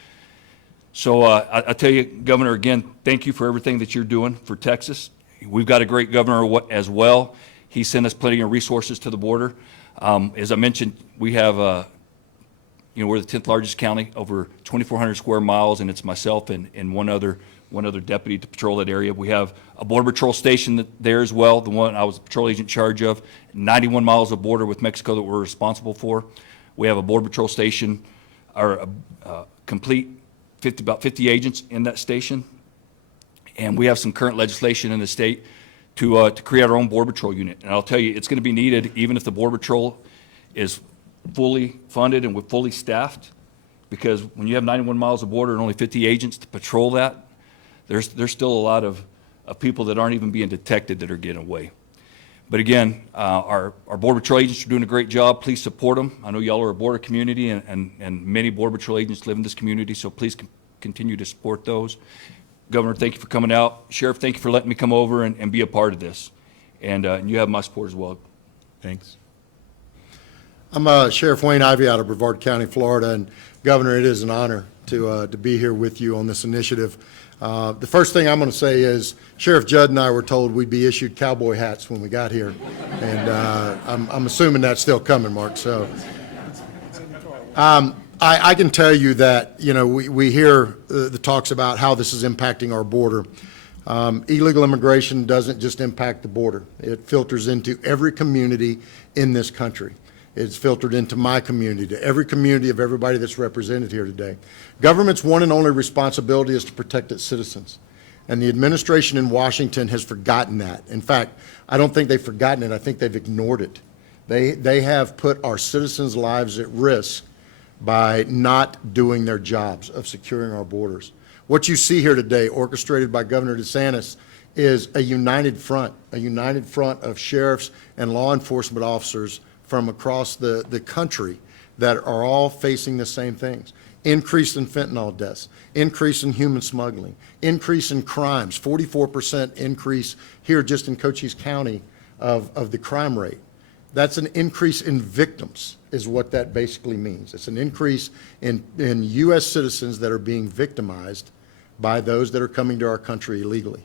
So I tell you, Governor, again, thank you for everything that you're doing for Texas. We've got a great governor as well. He sent us plenty of resources to the border. As I mentioned, we have we're the 10th largest county, over 2,400 square miles, and it's myself and one other deputy to patrol that area. We have a border patrol station there as well, the one I was the patrol agent in charge of, 91 miles of border with Mexico that we're responsible for. We have a border patrol station, or a complete about 50 agents in that station. And we have some current legislation in the state to create our own border patrol unit. And I'll tell you, it's going to be needed even if the border patrol is fully funded and we're fully staffed, because when you have 91 miles of border and only 50 agents to patrol that, there's still a lot of people that aren't even being detected that are getting away. But again, our border patrol agents are doing a great job. Please support them. I know y'all are a border community, and many border patrol agents live in this community, so please continue to support those. Governor, thank you for coming out. Sheriff, thank you for letting me come over and be a part of this. And you have my support as well. Thanks. I'm Sheriff Wayne Ivey out of Brevard County, Florida, and Governor, it is an honor to be here with you on this initiative. The first thing I'm going to say is Sheriff Judd and I were told we'd be issued cowboy hats when we got here, and I'm assuming that's still coming, Mark. So I can tell you that, we hear the talks about how this is impacting our border. Illegal immigration doesn't just impact the border. It filters into every community in this country. It's filtered into my community, to every community of everybody that's represented here today. Government's one and only responsibility is to protect its citizens. And the administration in Washington has forgotten that. In fact, I don't think they've forgotten it. I think they've ignored it. They have put our citizens' lives at risk by not doing their jobs of securing our borders. What you see here today, orchestrated by Governor DeSantis, is a united front of sheriffs and law enforcement officers from across the country that are all facing the same things. Increase in fentanyl deaths, increase in human smuggling, increase in crimes, 44% increase here just in Cochise County of the crime rate. That's an increase in victims is what that basically means. It's an increase in U.S. citizens that are being victimized by those that are coming to our country illegally.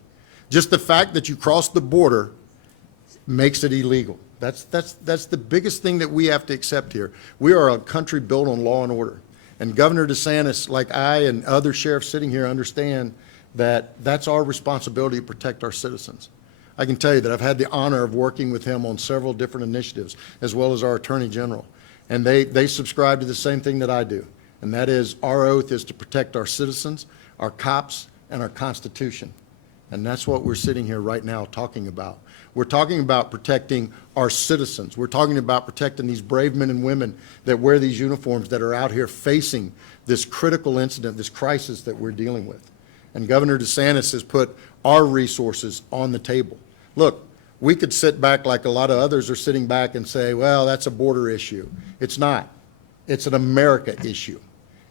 Just the fact that you cross the border makes it illegal. That's the biggest thing that we have to accept here. We are a country built on law and order. And Governor DeSantis, like I and other sheriffs sitting here, understand that that's our responsibility to protect our citizens. I can tell you that I've had the honor of working with him on several different initiatives, as well as our Attorney General. And they subscribe to the same thing that I do. And that is, our oath is to protect our citizens, our cops, and our Constitution. And that's what we're sitting here right now talking about. We're talking about protecting our citizens. We're talking about protecting these brave men and women that wear these uniforms, that are out here facing this critical incident, this crisis that we're dealing with. And Governor DeSantis has put our resources on the table. Look, we could sit back like a lot of others are sitting back and say, well, that's a border issue. It's not. It's an America issue.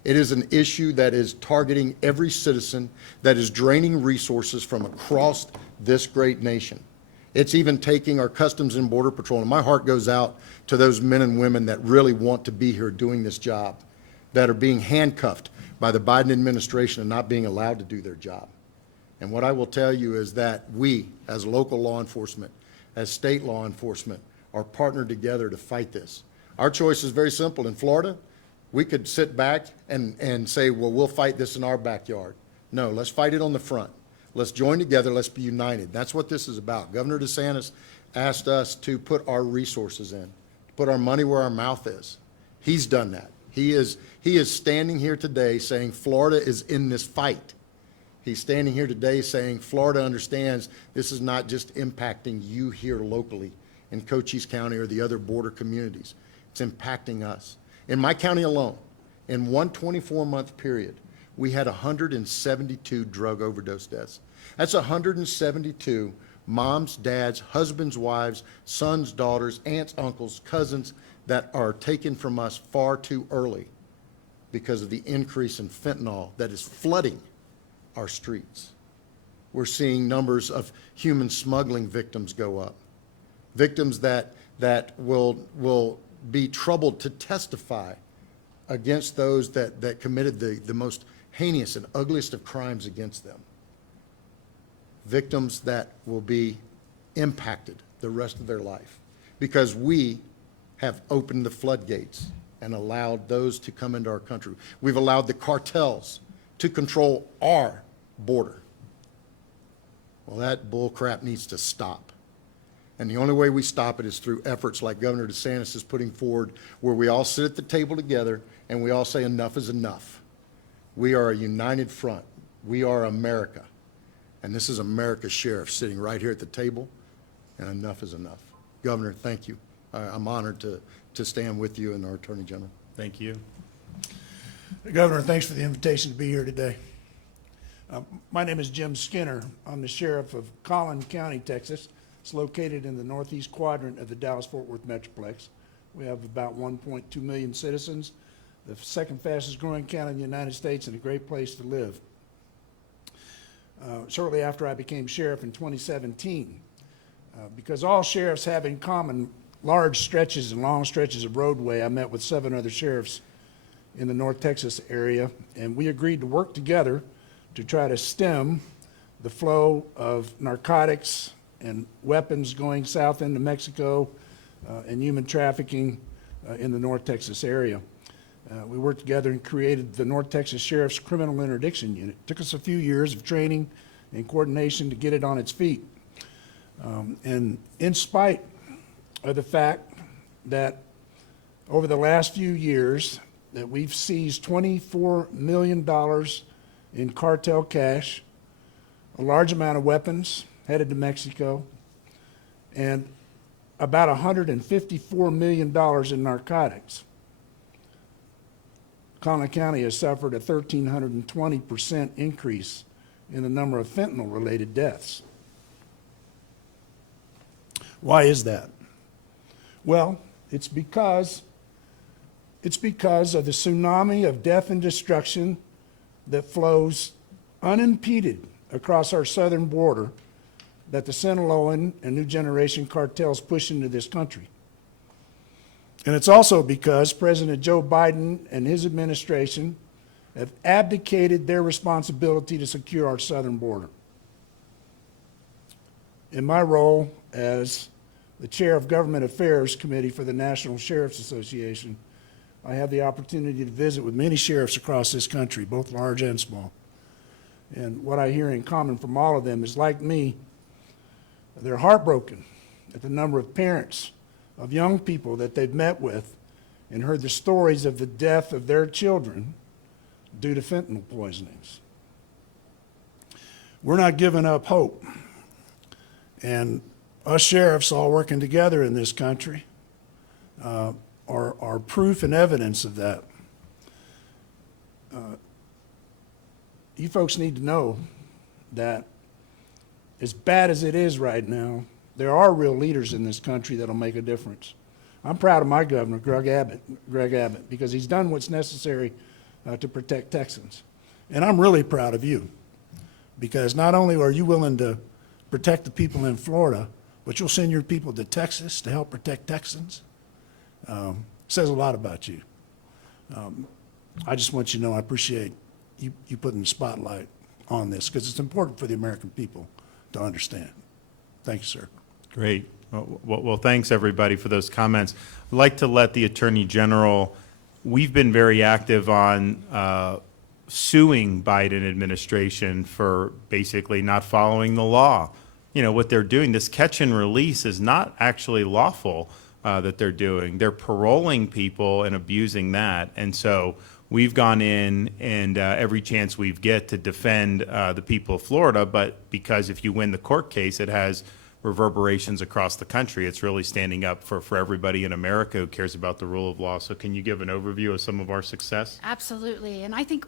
It is an issue that is targeting every citizen, that is draining resources from across this great nation. It's even taking our Customs and Border Patrol, and my heart goes out to those men and women that really want to be here doing this job, that are being handcuffed by the Biden administration and not being allowed to do their job. And what I will tell you is that we, as local law enforcement, as state law enforcement, are partnered together to fight this. Our choice is very simple. In Florida, we could sit back and say, well, we'll fight this in our backyard. No, let's fight it on the front. Let's join together. Let's be united. That's what this is about. Governor DeSantis asked us to put our resources in, put our money where our mouth is. He's done that. He is standing here today saying Florida is in this fight. He's standing here today saying Florida understands this is not just impacting you here locally in Cochise County or the other border communities. It's impacting us. In my county alone, in one 24-month period, we had 172 drug overdose deaths. That's 172 moms, dads, husbands, wives, sons, daughters, aunts, uncles, cousins that are taken from us far too early because of the increase in fentanyl that is flooding our streets. We're seeing numbers of human smuggling victims go up. Victims that will be troubled to testify against those that committed the most heinous and ugliest of crimes against them. Victims that will be impacted the rest of their life because we have opened the floodgates and allowed those to come into our country. We've allowed the cartels to control our border. Well, that bull crap needs to stop. And the only way we stop it is through efforts like Governor DeSantis is putting forward, where we all sit at the table together and we all say enough is enough. We are a united front. We are America. And this is America's sheriff sitting right here at the table, and enough is enough. Governor, thank you. I'm honored to stand with you and our Attorney General. Thank you. Governor, thanks for the invitation to be here today. My name is Jim Skinner. I'm the sheriff of Collin County, Texas. It's located in the northeast quadrant of the Dallas-Fort Worth Metroplex. We have about 1.2 million citizens, the second fastest growing county in the United States, and a great place to live. Shortly after I became sheriff in 2017, because all sheriffs have in common large stretches and long stretches of roadway, I met with 7 other sheriffs in the North Texas area, and we agreed to work together to try to stem the flow of narcotics and weapons going south into Mexico and human trafficking in the North Texas area. We worked together and created the North Texas Sheriff's Criminal Interdiction Unit. It took us a few years of training and coordination to get it on its feet. And in spite of the fact that over the last few years that we've seized $24 million in cartel cash, a large amount of weapons headed to Mexico, and about $154 million in narcotics. Collin County has suffered a 1,320% increase in the number of fentanyl-related deaths. Why is that? Well, it's because of the tsunami of death and destruction that flows unimpeded across our southern border that the Sinaloan and New Generation cartels push into this country. And it's also because President Joe Biden and his administration have abdicated their responsibility to secure our southern border. In my role as the chair of Government Affairs Committee for the National Sheriff's Association, I have the opportunity to visit with many sheriffs across this country, both large and small. And what I hear in common from all of them is, like me, they're heartbroken at the number of parents of young people that they've met with and heard the stories of the death of their children due to fentanyl poisonings. We're not giving up hope. And us sheriffs all working together in this country are proof and evidence of that. You folks need to know that as bad as it is right now, there are real leaders in this country that'll make a difference. I'm proud of my governor, Greg Abbott, because he's done what's necessary to protect Texans. And I'm really proud of you, because not only are you willing to protect the people in Florida, but you'll send your people to Texas to help protect Texans. Says a lot about you. I just want you to know I appreciate you putting the spotlight on this, because it's important for the American people to understand. Thank you, sir. Great. Well, thanks, everybody, for those comments. I'd like to let the Attorney General, we've been very active on suing Biden administration for basically not following the law. You know, what they're doing, this catch and release is not actually lawful that they're doing. They're paroling people and abusing that. And so we've gone in and every chance we get to defend the people of Florida, but because if you win the court case, it has reverberations across the country. It's really standing up for everybody in America who cares about the rule of law. So can you give an overview of some of our success? Absolutely. And I think,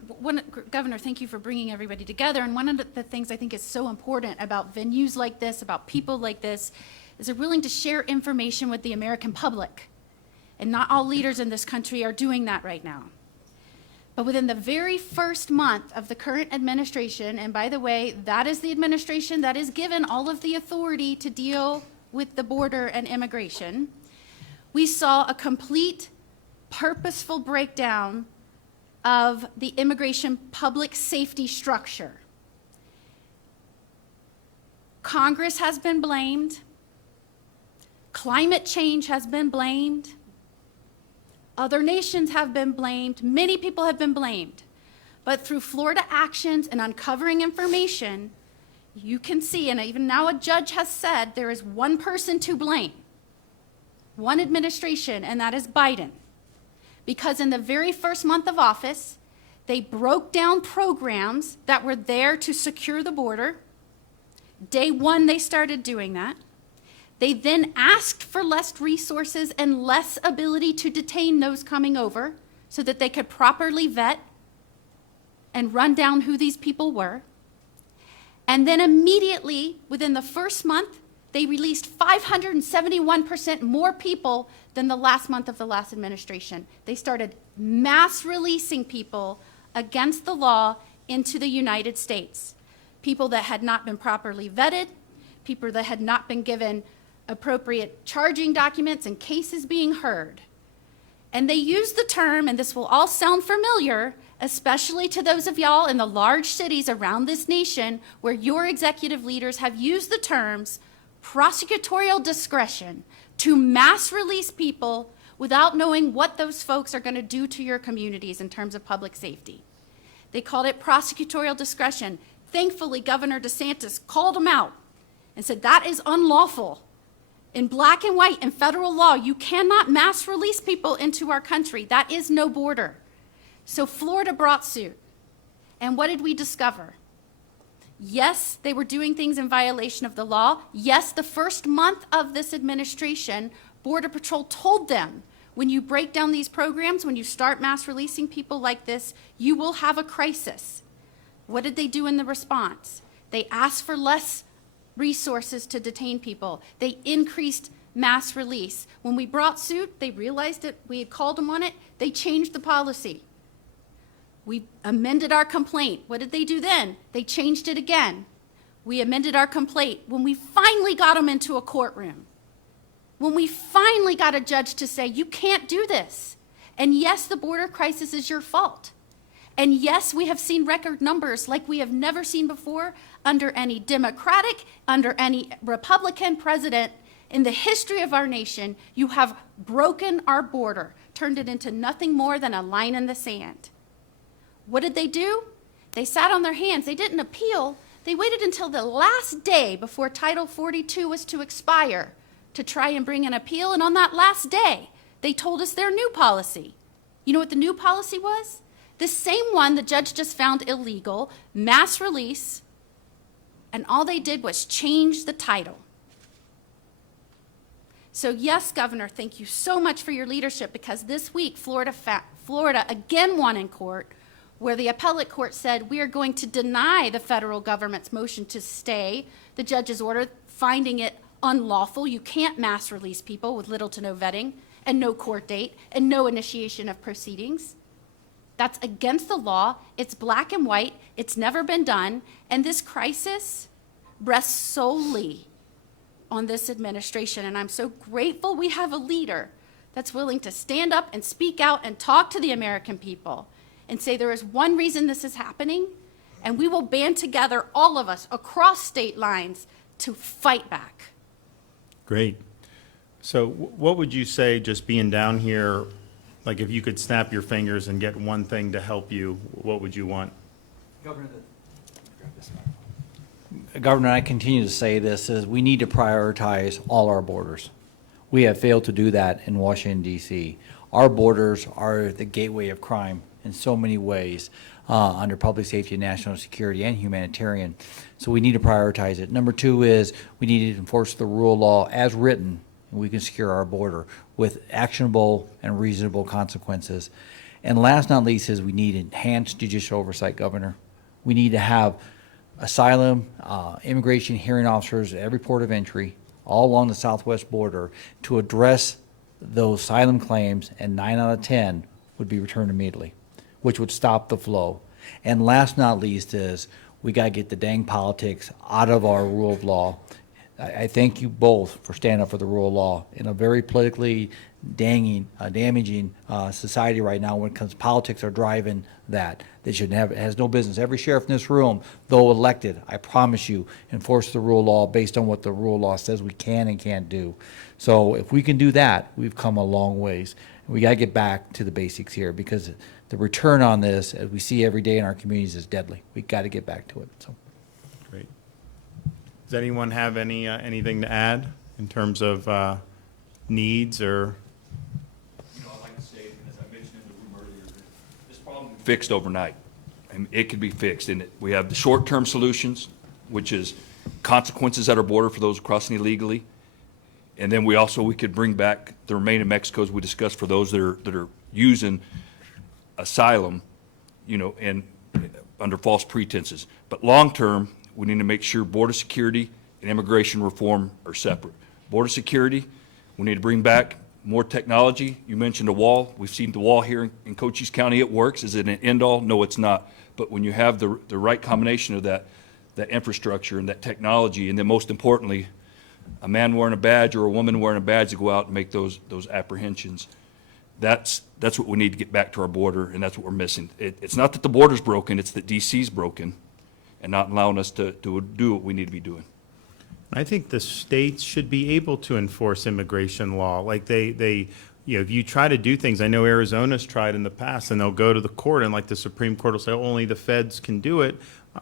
Governor, thank you for bringing everybody together. And one of the things I think is so important about venues like this, about people like this, is they're willing to share information with the American public. And not all leaders in this country are doing that right now. But within the very first month of the current administration, and by the way, that is the administration that is given all of the authority to deal with the border and immigration, we saw a complete, purposeful breakdown of the immigration public safety structure. Congress has been blamed. Climate change has been blamed. Other nations have been blamed. Many people have been blamed. But through Florida actions and uncovering information, you can see, and even now a judge has said, there is one person to blame, one administration, and that is Biden. Because in the very first month of office, they broke down programs that were there to secure the border. Day one, they started doing that. They then asked for less resources and less ability to detain those coming over so that they could properly vet and run down who these people were. And then immediately, within the first month, they released 571% more people than the last month of the last administration. They started mass releasing people against the law into the United States. People that had not been properly vetted, people that had not been given appropriate charging documents and cases being heard. And they used the term, and this will all sound familiar, especially to those of y'all in the large cities around this nation where your executive leaders have used the terms prosecutorial discretion to mass release people without knowing what those folks are going to do to your communities in terms of public safety. They called it prosecutorial discretion. Thankfully, Governor DeSantis called them out and said that is unlawful. In black and white, in federal law, you cannot mass release people into our country. That is no border. So Florida brought suit. And what did we discover? Yes, they were doing things in violation of the law. Yes, the first month of this administration, Border Patrol told them, when you break down these programs, when you start mass releasing people like this, you will have a crisis. What did they do in the response? They asked for less resources to detain people. They increased mass release. When we brought suit, they realized that we had called them on it. They changed the policy. We amended our complaint. What did they do then? They changed it again. We amended our complaint when we finally got them into a courtroom. When we finally got a judge to say, you can't do this. And yes, the border crisis is your fault. And yes, we have seen record numbers like we have never seen before under any Democratic, under any Republican president in the history of our nation. You have broken our border, turned it into nothing more than a line in the sand. What did they do? They sat on their hands. They didn't appeal. They waited until the last day before Title 42 was to expire to try and bring an appeal. And on that last day, they told us their new policy. You know what the new policy was? The same one the judge just found illegal, mass release, and all they did was change the title. So yes, Governor, thank you so much for your leadership, because this week Florida again won in court, where the appellate court said we are going to deny the federal government's motion to stay the judge's order, finding it unlawful. You can't mass release people with little to no vetting and no court date and no initiation of proceedings. That's against the law. It's black and white. It's never been done. And this crisis rests solely on this administration. And I'm so grateful we have a leader that's willing to stand up and speak out and talk to the American people and say there is one reason this is happening, and we will band together, all of us, across state lines to fight back. Great. So what would you say, just being down here, like if you could snap your fingers and get one thing to help you, what would you want? Governor, I continue to say this, is we need to prioritize all our borders. We have failed to do that in Washington, D.C. Our borders are the gateway of crime in so many ways, under public safety, national security, and humanitarian. So we need to prioritize it. Number two is we need to enforce the rule of law as written, and we can secure our border with actionable and reasonable consequences. And last not least is we need enhanced judicial oversight, Governor. We need to have asylum, immigration hearing officers at every port of entry all along the southwest border to address those asylum claims, and 9 out of 10 would be returned immediately, which would stop the flow. And last not least is we got to get the dang politics out of our rule of law. I thank you both for standing up for the rule of law in a very politically damaging society right now. When it comes, politics are driving that. They shouldn't have, it has no business. Every sheriff in this room, though elected, I promise you, enforce the rule of law based on what the rule of law says we can and can't do. So if we can do that, we've come a long ways. We got to get back to the basics here because the return on this, as we see every day in our communities, is deadly. We got to get back to it. So, Great. Does anyone have anything to add in terms of needs or? You know, I'd like to say, and as I mentioned in the room earlier, this problem can be fixed overnight. And it can be fixed. And we have the short-term solutions, which is consequences at our border for those crossing illegally. And then we could bring back the remaining Mexicos we discussed for those that are using asylum, you know, and under false pretenses. But long-term, we need to make sure border security and immigration reform are separate. Border security, we need to bring back more technology. You mentioned a wall. We've seen the wall here in Cochise County. It works. Is it an end-all? No, it's not. But when you have the right combination of that infrastructure and that technology, and then most importantly, a man wearing a badge or a woman wearing a badge to go out and make those apprehensions, that's what we need to get back to our border, and that's what we're missing. It's not that the border's broken, it's that DC's broken and not allowing us to do what we need to be doing. I think the states should be able to enforce immigration law. Like they, you know, if you try to do things, I know Arizona's tried in the past, and they'll go to the court, and like the Supreme Court will say, oh, only the feds can do it.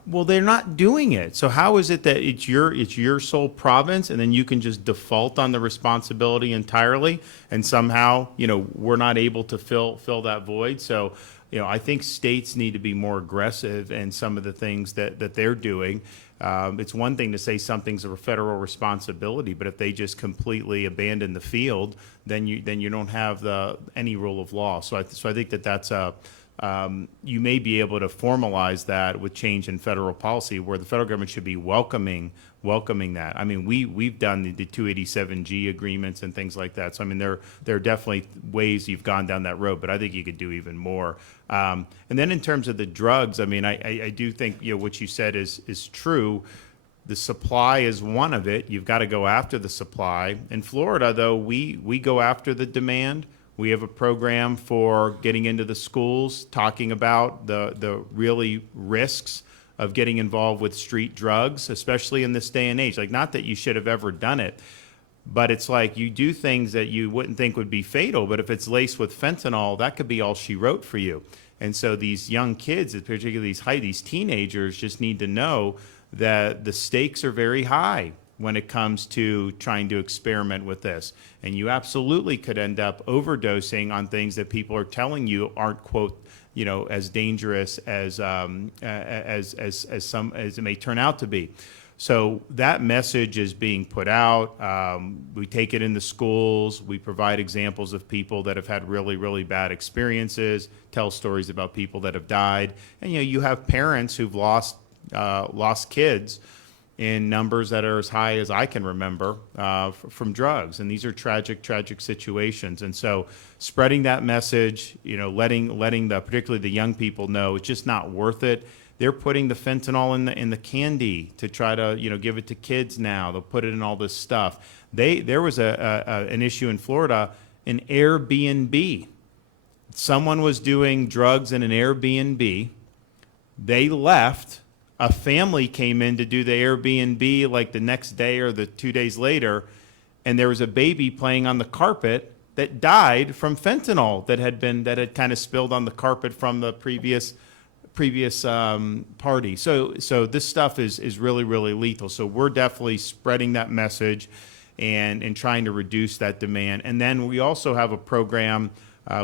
Well, they're not doing it. So how is it that it's your sole province, and then you can just default on the responsibility entirely, and somehow, you know, we're not able to fill that void? So, you know, I think states need to be more aggressive in some of the things that they're doing. It's one thing to say something's a federal responsibility, but if they just completely abandon the field, then you don't have any rule of law. So I think that's you may be able to formalize that with change in federal policy, where the federal government should be welcoming that. I mean, we've done the 287G agreements and things like that. So I mean, there are definitely ways you've gone down that road, but I think you could do even more. And then in terms of the drugs, I mean, I do think, you know, what you said is true. The supply is one of it. You've got to go after the supply. In Florida, though, we go after the demand. We have a program for getting into the schools, talking about the really risks of getting involved with street drugs, especially in this day and age. Like, not that you should have ever done it, but it's like you do things that you wouldn't think would be fatal, but if it's laced with fentanyl, that could be all she wrote for you. And so these young kids, particularly these teenagers, just need to know that the stakes are very high when it comes to trying to experiment with this. And you absolutely could end up overdosing on things that people are telling you aren't, quote, you know, as dangerous as it may turn out to be. So that message is being put out. We take it in the schools. We provide examples of people that have had really, really bad experiences, tell stories about people that have died. And, you know, you have parents who've lost kids in numbers that are as high as I can remember from drugs. And these are tragic, tragic situations. And so spreading that message, you know, letting particularly the young people know it's just not worth it. They're putting the fentanyl in the candy to try to, you know, give it to kids now. They'll put it in all this stuff. There was an issue in Florida, an Airbnb. Someone was doing drugs in an Airbnb. They left. A family came in to do the Airbnb like the next day or the 2 days later, and there was a baby playing on the carpet that died from fentanyl that had kind of spilled on the carpet from the previous party. So this stuff is really, really lethal. So we're definitely spreading that message and trying to reduce that demand. And then we also have a program,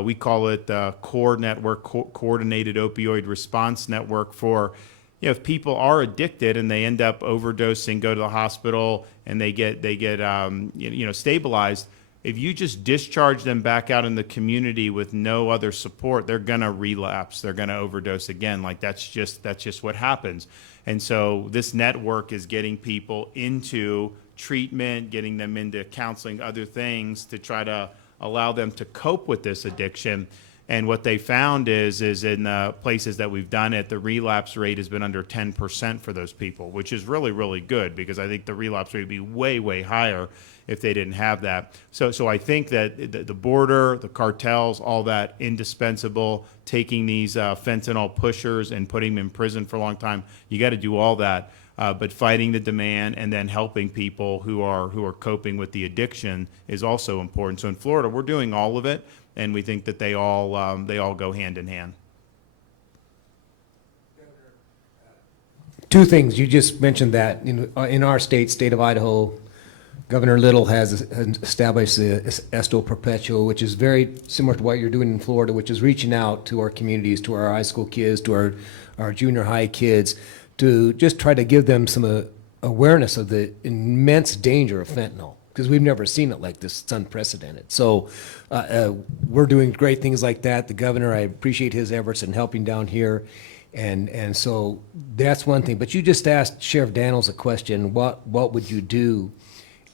we call it the CORE Network, Coordinated Opioid Response Network, for, you know, if people are addicted and they end up overdosing, go to the hospital, and they get stabilized. If you just discharge them back out in the community with no other support, they're gonna relapse. They're gonna overdose again. Like that's just what happens. And so this network is getting people into treatment, getting them into counseling, other things to try to allow them to cope with this addiction. And what they found is in the places that we've done it, the relapse rate has been under 10% for those people, which is really, really good, because I think the relapse rate would be way, way higher if they didn't have that. So I think that the border, the cartels, all that, indispensable. Taking these fentanyl pushers and putting them in prison for a long time, you got to do all that. But fighting the demand and then helping people who are coping with the addiction is also important. So in Florida, we're doing all of it. and we think that they all go hand in hand. Two things. You just mentioned that in our state of Idaho, Governor Little has established the Esto Perpetual, which is very similar to what you're doing in Florida, which is reaching out to our communities, to our high school kids, to our junior high kids, to just try to give them some awareness of the immense danger of fentanyl, because we've never seen it like this. It's unprecedented. So we're doing great things like that. The governor, I appreciate his efforts in helping down here. And so that's one thing. But you just asked Sheriff Daniels a question, what would you do?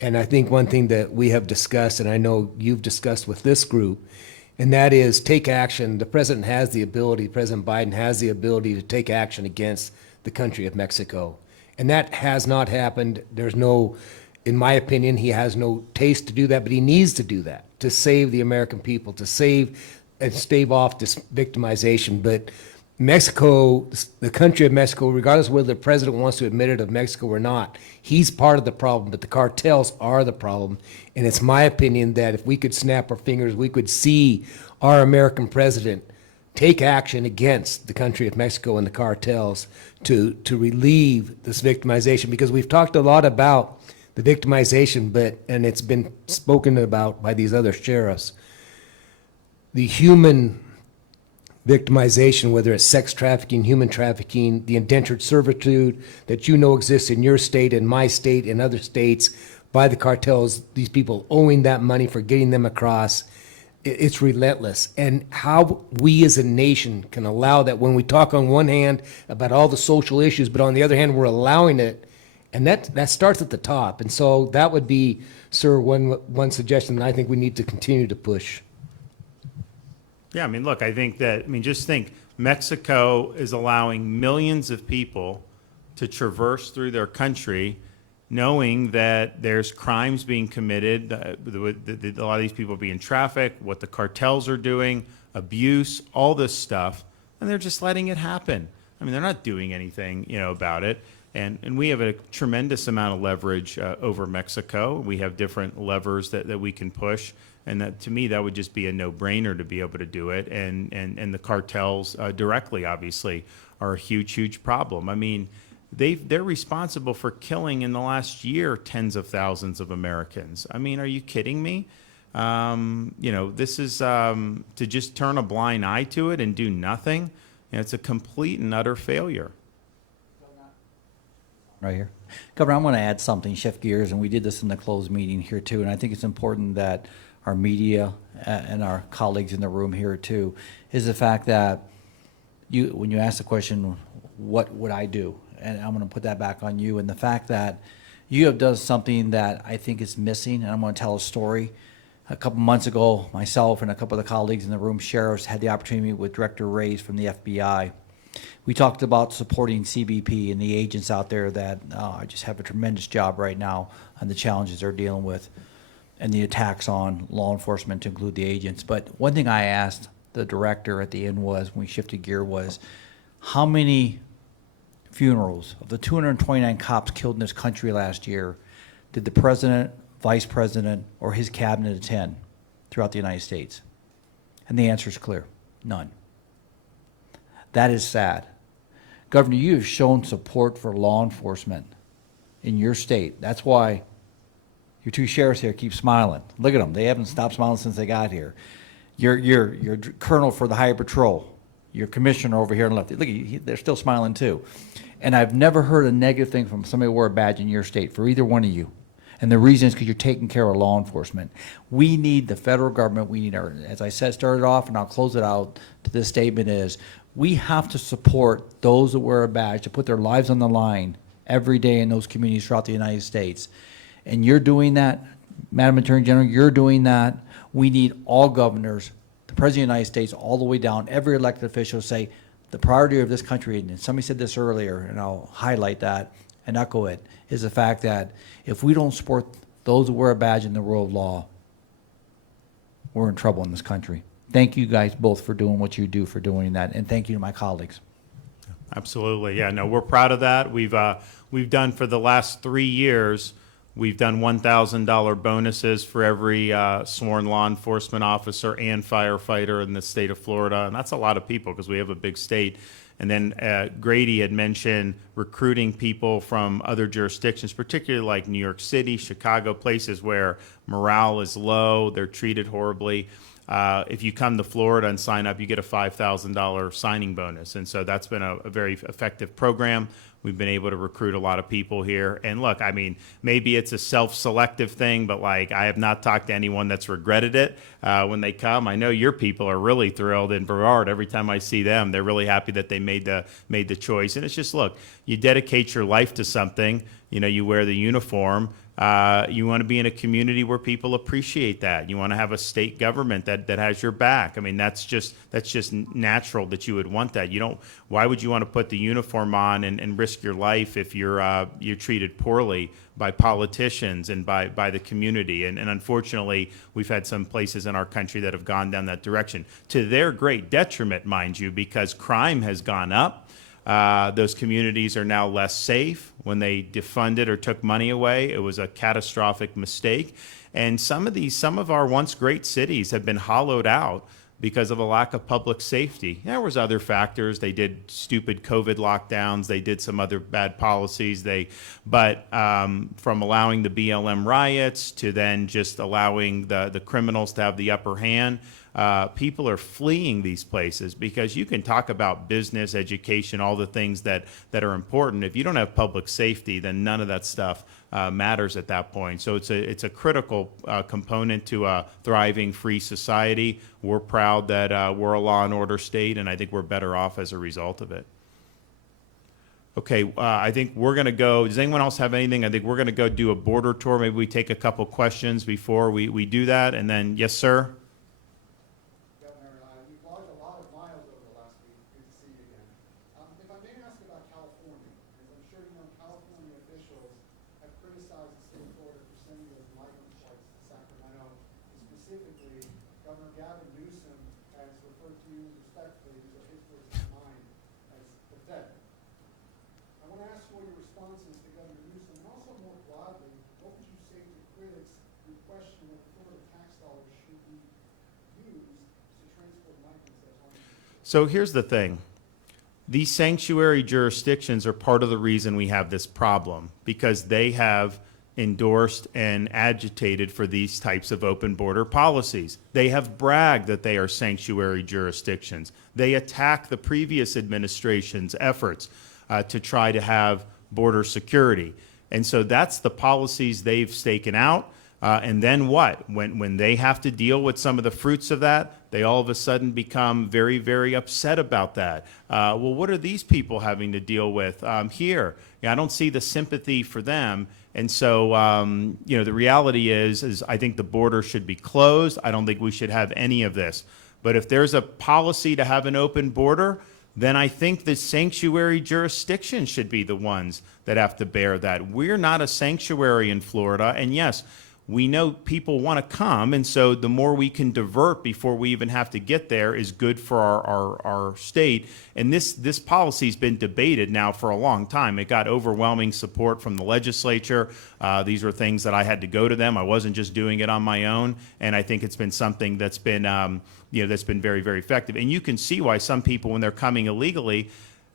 And I think one thing that we have discussed, and I know you've discussed with this group, and that is take action. The president has the ability, President Biden has the ability to take action against the country of Mexico. And that has not happened. There's no, in my opinion, he has no taste to do that, but he needs to do that to save the American people, to save and stave off this victimization. But Mexico, the country of Mexico, regardless of whether the president wants to admit it of Mexico or not, he's part of the problem, but the cartels are the problem. And it's my opinion that if we could snap our fingers, we could see our American president take action against the country of Mexico and the cartels to relieve this victimization, because we've talked a lot about the victimization, and it's been spoken about by these other sheriffs. The human victimization, whether it's sex trafficking, human trafficking, the indentured servitude that exists in your state, in my state, in other states, by the cartels, these people owing that money for getting them across, it's relentless. And how we as a nation can allow that, when we talk on one hand about all the social issues, but on the other hand, we're allowing it, and that starts at the top. And so that would be, sir, one suggestion that I think we need to continue to push. Yeah, I mean, look, just think, Mexico is allowing millions of people to traverse through their country, knowing that there's crimes being committed, a lot of these people are being trafficked, what the cartels are doing, abuse, all this stuff, and they're just letting it happen. I mean, they're not doing anything, about it. And we have a tremendous amount of leverage over Mexico. We have different levers that we can push. And that, to me, that would just be a no-brainer to be able to do it. And the cartels directly, obviously, are a huge, huge problem. I mean, they're responsible for killing in the last year tens of thousands of Americans. I mean, are you kidding me? This is to just turn a blind eye to it and do nothing. It's a complete and utter failure. Right here. Governor, I'm going to add something, shift gears, and we did this in the closed meeting here too, and I think it's important that our media and our colleagues in the room here too, is the fact that when you ask the question, what would I do? And I'm going to put that back on you, and the fact that you have done something that I think is missing, and I'm going to tell a story. A couple months ago, myself and a couple of the colleagues in the room, sheriffs, had the opportunity to meet with Director Reyes from the FBI. We talked about supporting CBP and the agents out there that just have a tremendous job right now on the challenges they're dealing with and the attacks on law enforcement, to include the agents. But one thing I asked the director at the end was, when we shifted gear, was how many funerals of the 229 cops killed in this country last year did the president, vice president, or his cabinet attend throughout the United States? And the answer is clear: none. That is sad. Governor, you have shown support for law enforcement in your state. That's why your two sheriffs here keep smiling. Look at them. They haven't stopped smiling since they got here. Your colonel for the Highway Patrol, your commissioner over here on the left, look, they're still smiling too. And I've never heard a negative thing from somebody who wore a badge in your state for either one of you. And the reason is because you're taking care of law enforcement. We need the federal government. We need our, as I said, started off, and I'll close it out to this statement is, we have to support those that wear a badge, to put their lives on the line every day in those communities throughout the United States. And you're doing that, Madam Attorney General, you're doing that. We need all governors, the President of the United States, all the way down, every elected official say, the priority of this country, and somebody said this earlier, and I'll highlight that and echo it, is the fact that if we don't support those who wear a badge in the rule of law, we're in trouble in this country. Thank you guys both for doing what you do, for doing that, and thank you to my colleagues. Absolutely. Yeah, no, we're proud of that. We've done for the last 3 years We've done $1,000 bonuses for every sworn law enforcement officer and firefighter in the state of Florida, and that's a lot of people because we have a big state. And then Grady had mentioned recruiting people from other jurisdictions, particularly like New York City, Chicago, places where morale is low, they're treated horribly. If you come to Florida and sign up, you get a $5,000 signing bonus. And so that's been a very effective program. We've been able to recruit a lot of people here. And look, I mean, maybe it's a self-selective thing, but like I have not talked to anyone that's regretted it when they come. I know your people are really thrilled in Brevard. Every time I see them, they're really happy that they made the choice. And it's just, look, you dedicate your life to something. You know, you wear the uniform. You want to be in a community where people appreciate that. You want to have a state government that has your back. I mean, that's just natural that you would want that. Why would you want to put the uniform on and risk your life if you're treated poorly by politicians and by the community? And unfortunately, we've had some places in our country that have gone down that direction to their great detriment, mind you, because crime has gone up. Those communities are now less safe. When they defunded or took money away, it was a catastrophic mistake. And some of our once great cities have been hollowed out because of a lack of public safety. There was other factors. They did stupid COVID lockdowns. They did some other bad policies. But from allowing the BLM riots to then just allowing the criminals to have the upper hand, people are fleeing these places because you can talk about business, education, all the things that are important. If you don't have public safety, then none of that stuff matters at that point. So it's a critical component to a thriving free society. We're proud that we're a law and order state, and I think we're better off as a result of it. Okay, I think we're going to go. Does anyone else have anything? I think we're going to go do a border tour. Maybe we take a couple questions before we do that, and then, yes, sir? So here's the thing. These sanctuary jurisdictions are part of the reason we have this problem, because they have endorsed and agitated for these types of open border policies. They have bragged that they are sanctuary jurisdictions. They attack the previous administration's efforts to try to have border security. And so that's the policies they've staken out. And then what? When they have to deal with some of the fruits of that, they all of a sudden become very, very upset about that. Well, what are these people having to deal with here? I don't see the sympathy for them. And so, the reality is I think the border should be closed. I don't think we should have any of this. But if there's a policy to have an open border, then I think the sanctuary jurisdictions should be the ones that have to bear that. We're not a sanctuary in Florida. And yes, we know people want to come, and so the more we can divert before we even have to get there is good for our state. And this policy's been debated now for a long time. It got overwhelming support from the legislature. These were things that I had to go to them. I wasn't just doing it on my own, and I think it's been something that's been that's been very, very effective. And you can see why some people, when they're coming illegally,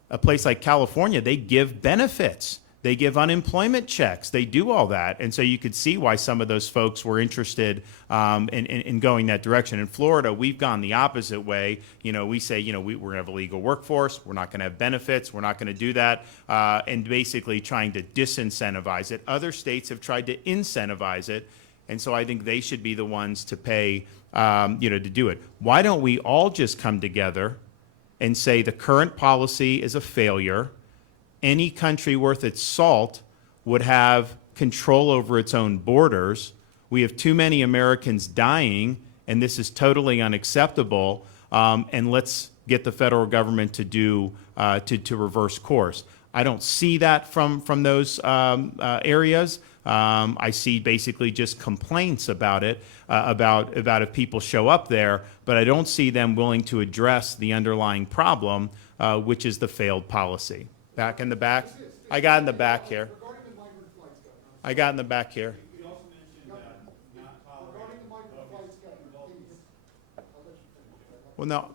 a place like California, they give benefits. They give unemployment checks. They do all that. And so you could see why some of those folks were interested in going that direction. In Florida, we've gone the opposite way. We say, we're going to have a legal workforce. We're not going to have benefits. We're not going to do that. And basically trying to disincentivize it. Other states have tried to incentivize it. And so I think they should be the ones to pay, to do it. Why don't we all just come together and say the current policy is a failure? Any country worth its salt would have control over its own borders. We have too many Americans dying, and this is totally unacceptable. And let's get the federal government to do to reverse course. I don't see that from those areas. I see basically just complaints about it, about if people show up there, but I don't see them willing to address the underlying problem, which is the failed policy. Back in the back? I got in the back here. I got in the back here. You also mentioned not tolerating Well, no,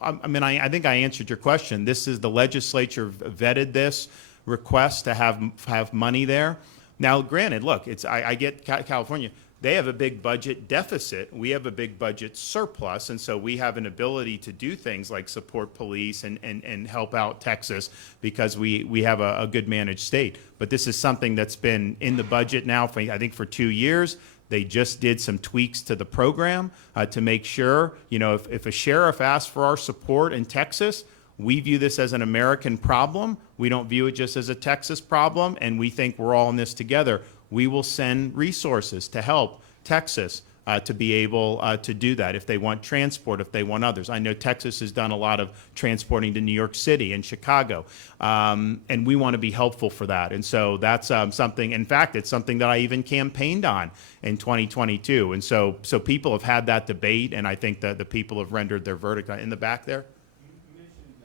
I mean, I think I answered your question. This is, the legislature vetted this request to have money there. Now, granted, look, I get California, they have a big budget deficit. We have a big budget surplus, and so we have an ability to do things like support police and help out Texas because we have a good managed state. But this is something that's been in the budget now for, I think, for 2 years. They just did some tweaks to the program to make sure, you know, if a sheriff asks for our support in Texas, we view this as an American problem. We don't view it just as a Texas problem, and we think we're all in this together. We will send resources to help Texas to be able to do that if they want transport, if they want others. I know Texas has done a lot of transporting to New York City and Chicago, and we want to be helpful for that. And so that's something, in fact, it's something that I even campaigned on in 2022. And so people have had that debate, and I think that the people have rendered their verdict. In the back there? You mentioned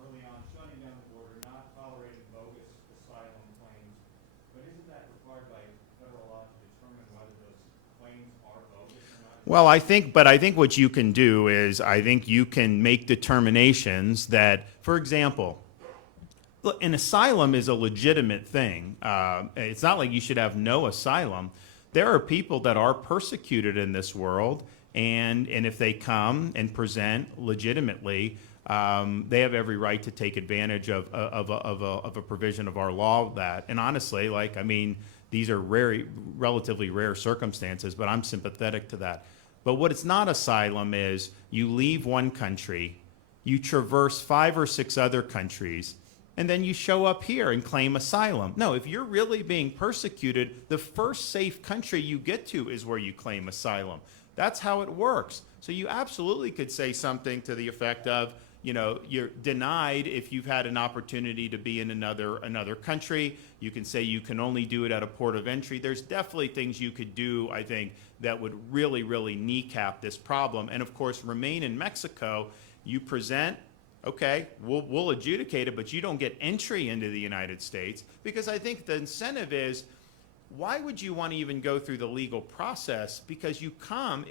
early on shutting down the border, not tolerating bogus asylum claims, but isn't that required by federal law to determine whether those claims are bogus or not? Well, I think what you can do is, I think you can make determinations that, for example, look, an asylum is a legitimate thing. It's not like you should have no asylum. There are people that are persecuted in this world, and if they come and present legitimately, they have every right to take advantage of a provision of our law that, and honestly, like, I mean, these are relatively rare circumstances, but I'm sympathetic to that. But what it's not asylum is, you leave one country, you traverse 5 or 6 other countries, and then you show up here and claim asylum. No, if you're really being persecuted, the first safe country you get to is where you claim asylum. That's how it works. So you absolutely could say something to the effect of, you know, you're denied if you've had an opportunity to be in another country. You can say you can only do it at a port of entry. There's definitely things you could do, I think, that would really, really kneecap this problem. And of course, remain in Mexico, you present, okay, we'll adjudicate it, but you don't get entry into the United States, because I think the incentive is, why would you want to even go through the legal process? Because you come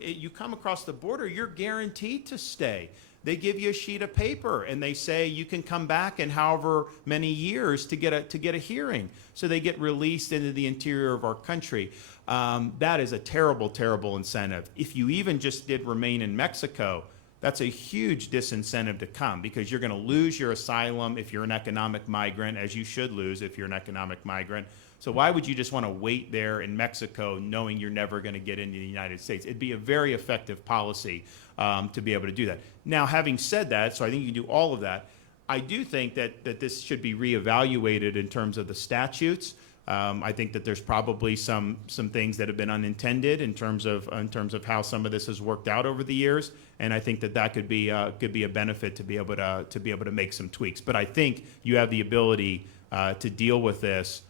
across the border, you're guaranteed to stay. They give you a sheet of paper and they say you can come back in however many years to get a hearing. So they get released into the interior of our country. That is a terrible, terrible incentive. If you even just did remain in Mexico, that's a huge disincentive to come, because you're going to lose your asylum if you're an economic migrant, as you should lose if you're an economic migrant. So why would you just want to wait there in Mexico knowing you're never going to get into the United States? It'd be a very effective policy to be able to do that. Now, having said that, so I think you can do all of that, I do think that this should be reevaluated in terms of the statutes. I think that there's probably some things that have been unintended in terms of how some of this has worked out over the years, and I think that could be a benefit to be able to make some tweaks. But I think you have the ability to deal with this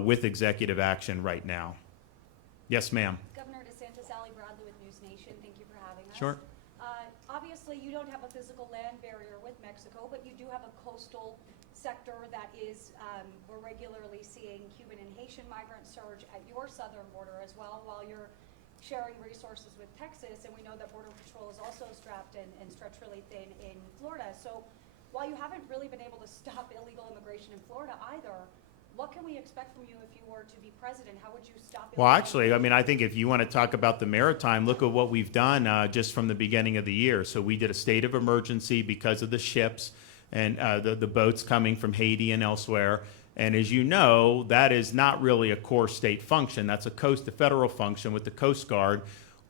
with executive action right now. Yes, ma'am. Governor DeSantis, Ally Bradley with News Nation. Thank you for having us. Sure. Obviously, you don't have a physical land barrier with Mexico, but you do have a coastal sector that is, we're regularly seeing Cuban and Haitian migrants surge at your southern border as well, while you're sharing resources with Texas, and we know that Border Patrol is also strapped and stretched really thin in Florida. So while you haven't really been able to stop illegal immigration in Florida either, what can we expect from you if you were to be president? How would you stop it? Well, actually, I mean, I think if you want to talk about the maritime, look at what we've done just from the beginning of the year. So we did a state of emergency because of the ships and the boats coming from Haiti and elsewhere. And as you know, that is not really a core state function. That's a federal function with the Coast Guard.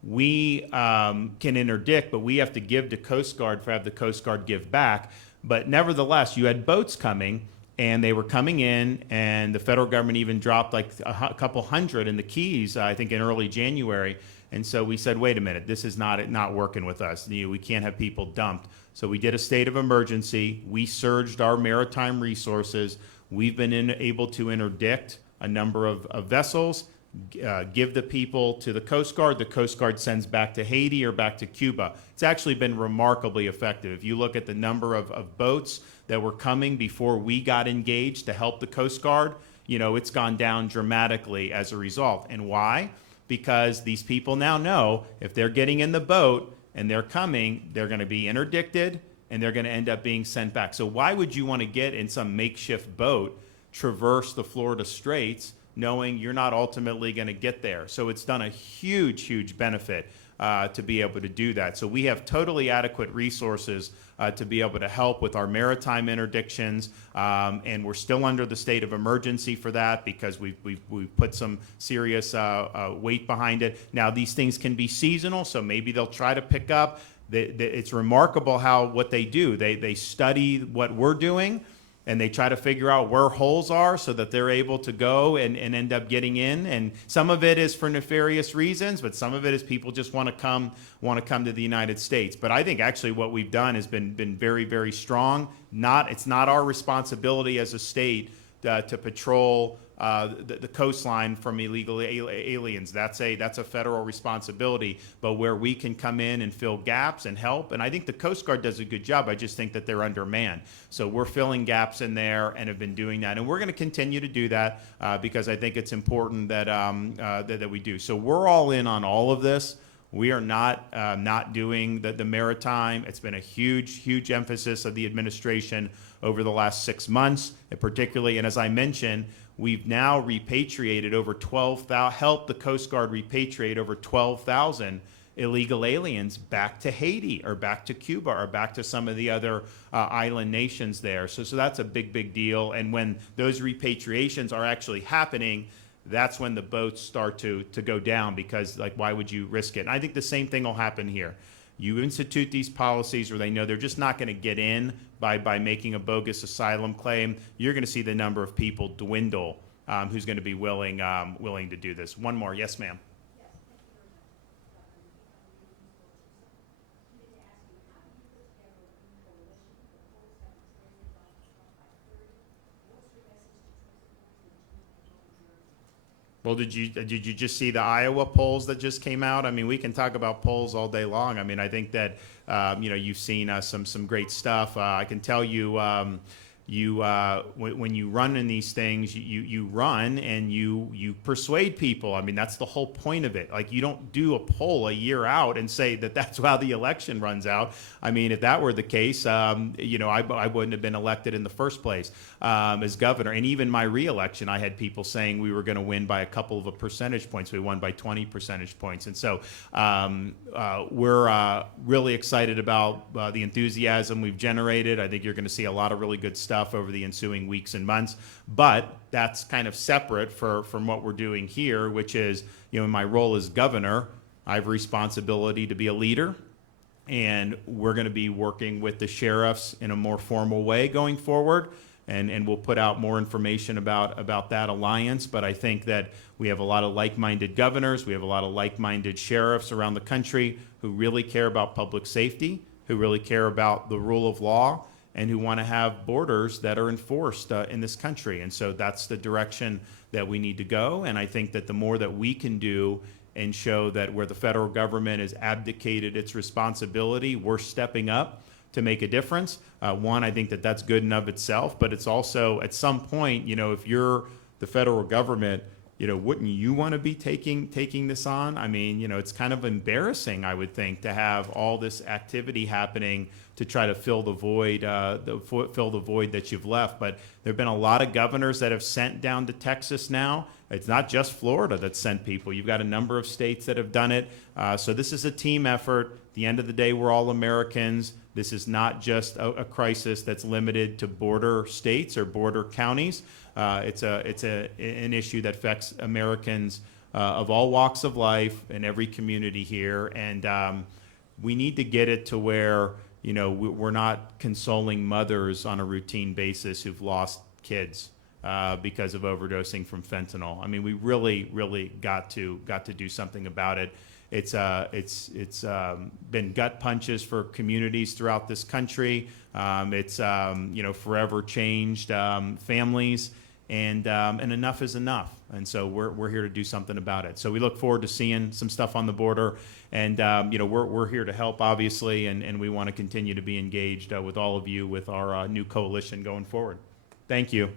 We can interdict, but we have to give to Coast Guard have the Coast Guard give back. But nevertheless, you had boats coming, and they were coming in, and the federal government even dropped like a couple hundred in the Keys, I think in early January. And so we said, wait a minute, this is not working with us. We can't have people dumped. So we did a state of emergency. We surged our maritime resources. We've been able to interdict a number of vessels, give the people to the Coast Guard. The Coast Guard sends back to Haiti or back to Cuba. It's actually been remarkably effective. If you look at the number of boats that were coming before we got engaged to help the Coast Guard, it's gone down dramatically as a result. And why? Because these people now know if they're getting in the boat and they're coming, they're going to be interdicted and they're going to end up being sent back. So why would you want to get in some makeshift boat, traverse the Florida Straits, knowing you're not ultimately going to get there? So it's done a huge, huge benefit to be able to do that. So we have totally adequate resources to be able to help with our maritime interdictions, and we're still under the state of emergency for that because we've put some serious weight behind it. Now these things can be seasonal, so maybe they'll try to pick up. It's remarkable what they do. They study what we're doing, and they try to figure out where holes are so that they're able to go and end up getting in. And some of it is for nefarious reasons, but some of it is people just want to come to the United States. But I think actually what we've done has been very, very strong. It's not our responsibility as a state to patrol the coastline from illegal aliens. That's a federal responsibility. But where we can come in and fill gaps and help, and I think the Coast Guard does a good job. I just think that they're undermanned. So we're filling gaps in there and have been doing that, and we're going to continue to do that because I think it's important that that we do. So we're all in on all of this. We are not doing the maritime. It's been a huge emphasis of the administration over the last 6 months, and particularly, and as I mentioned, we've now repatriated over 12,000, helped the Coast Guard repatriate over 12,000 illegal aliens back to Haiti or back to Cuba or back to some of the other island nations there. So that's a big deal. And when those repatriations are actually happening, that's when the boats start to go down because, like, why would you risk it? And I think the same thing will happen here. You institute these policies where they know they're just not going to get in by making a bogus asylum claim. You're going to see the number of people dwindle who's going to be willing to do this. One more. Yes, ma'am. Well, did you just see the Iowa polls that just came out? I mean, we can talk about polls all day long. I mean, I think that you've seen some great stuff. I can tell you, when you run in these things, you run and you persuade people. I mean, that's the whole point of it. Like, you don't do a poll a year out and say that that's how the election runs out. I mean, if that were the case, I wouldn't have been elected in the first place as governor. And even my re-election, I had people saying we were going to win by a couple of percentage points. We won by 20 percentage points. And so we're really excited about the enthusiasm we've generated. I think you're going to see a lot of really good stuff over the ensuing weeks and months, but that's kind of separate from what we're doing here, which is, in my role as governor, I have a responsibility to be a leader, and we're going to be working with the sheriffs in a more formal way going forward, and we'll put out more information about that alliance. But I think that we have a lot of like-minded governors, we have a lot of like-minded sheriffs around the country who really care about public safety, who really care about the rule of law, and who want to have borders that are enforced in this country. And so that's the direction that we need to go. And I think that the more that we can do and show that where the federal government has abdicated its responsibility, we're stepping up to make a difference. One, I think that that's good in of itself, but it's also at some point, if you're the federal government, wouldn't you want to be taking this on? I mean, it's kind of embarrassing, I would think, to have all this activity happening to try to fill the void, that you've left. But there have been a lot of governors that have sent down to Texas now. It's not just Florida that's sent people. You've got a number of states that have done it. So this is a team effort. At the end of the day, we're all Americans. This is not just a crisis that's limited to border states or border counties. It's an issue that affects Americans of all walks of life in every community here, and we need to get it to where we're not consoling mothers on a routine basis who've lost kids because of overdosing from fentanyl. I mean, we really got to do something about it. It's been gut punches for communities throughout this country. It's forever changed families. And enough is enough. And so we're here to do something about it. So we look forward to seeing some stuff on the border. And, we're here to help, obviously, and we want to continue to be engaged with all of you with our new coalition going forward. Thank you.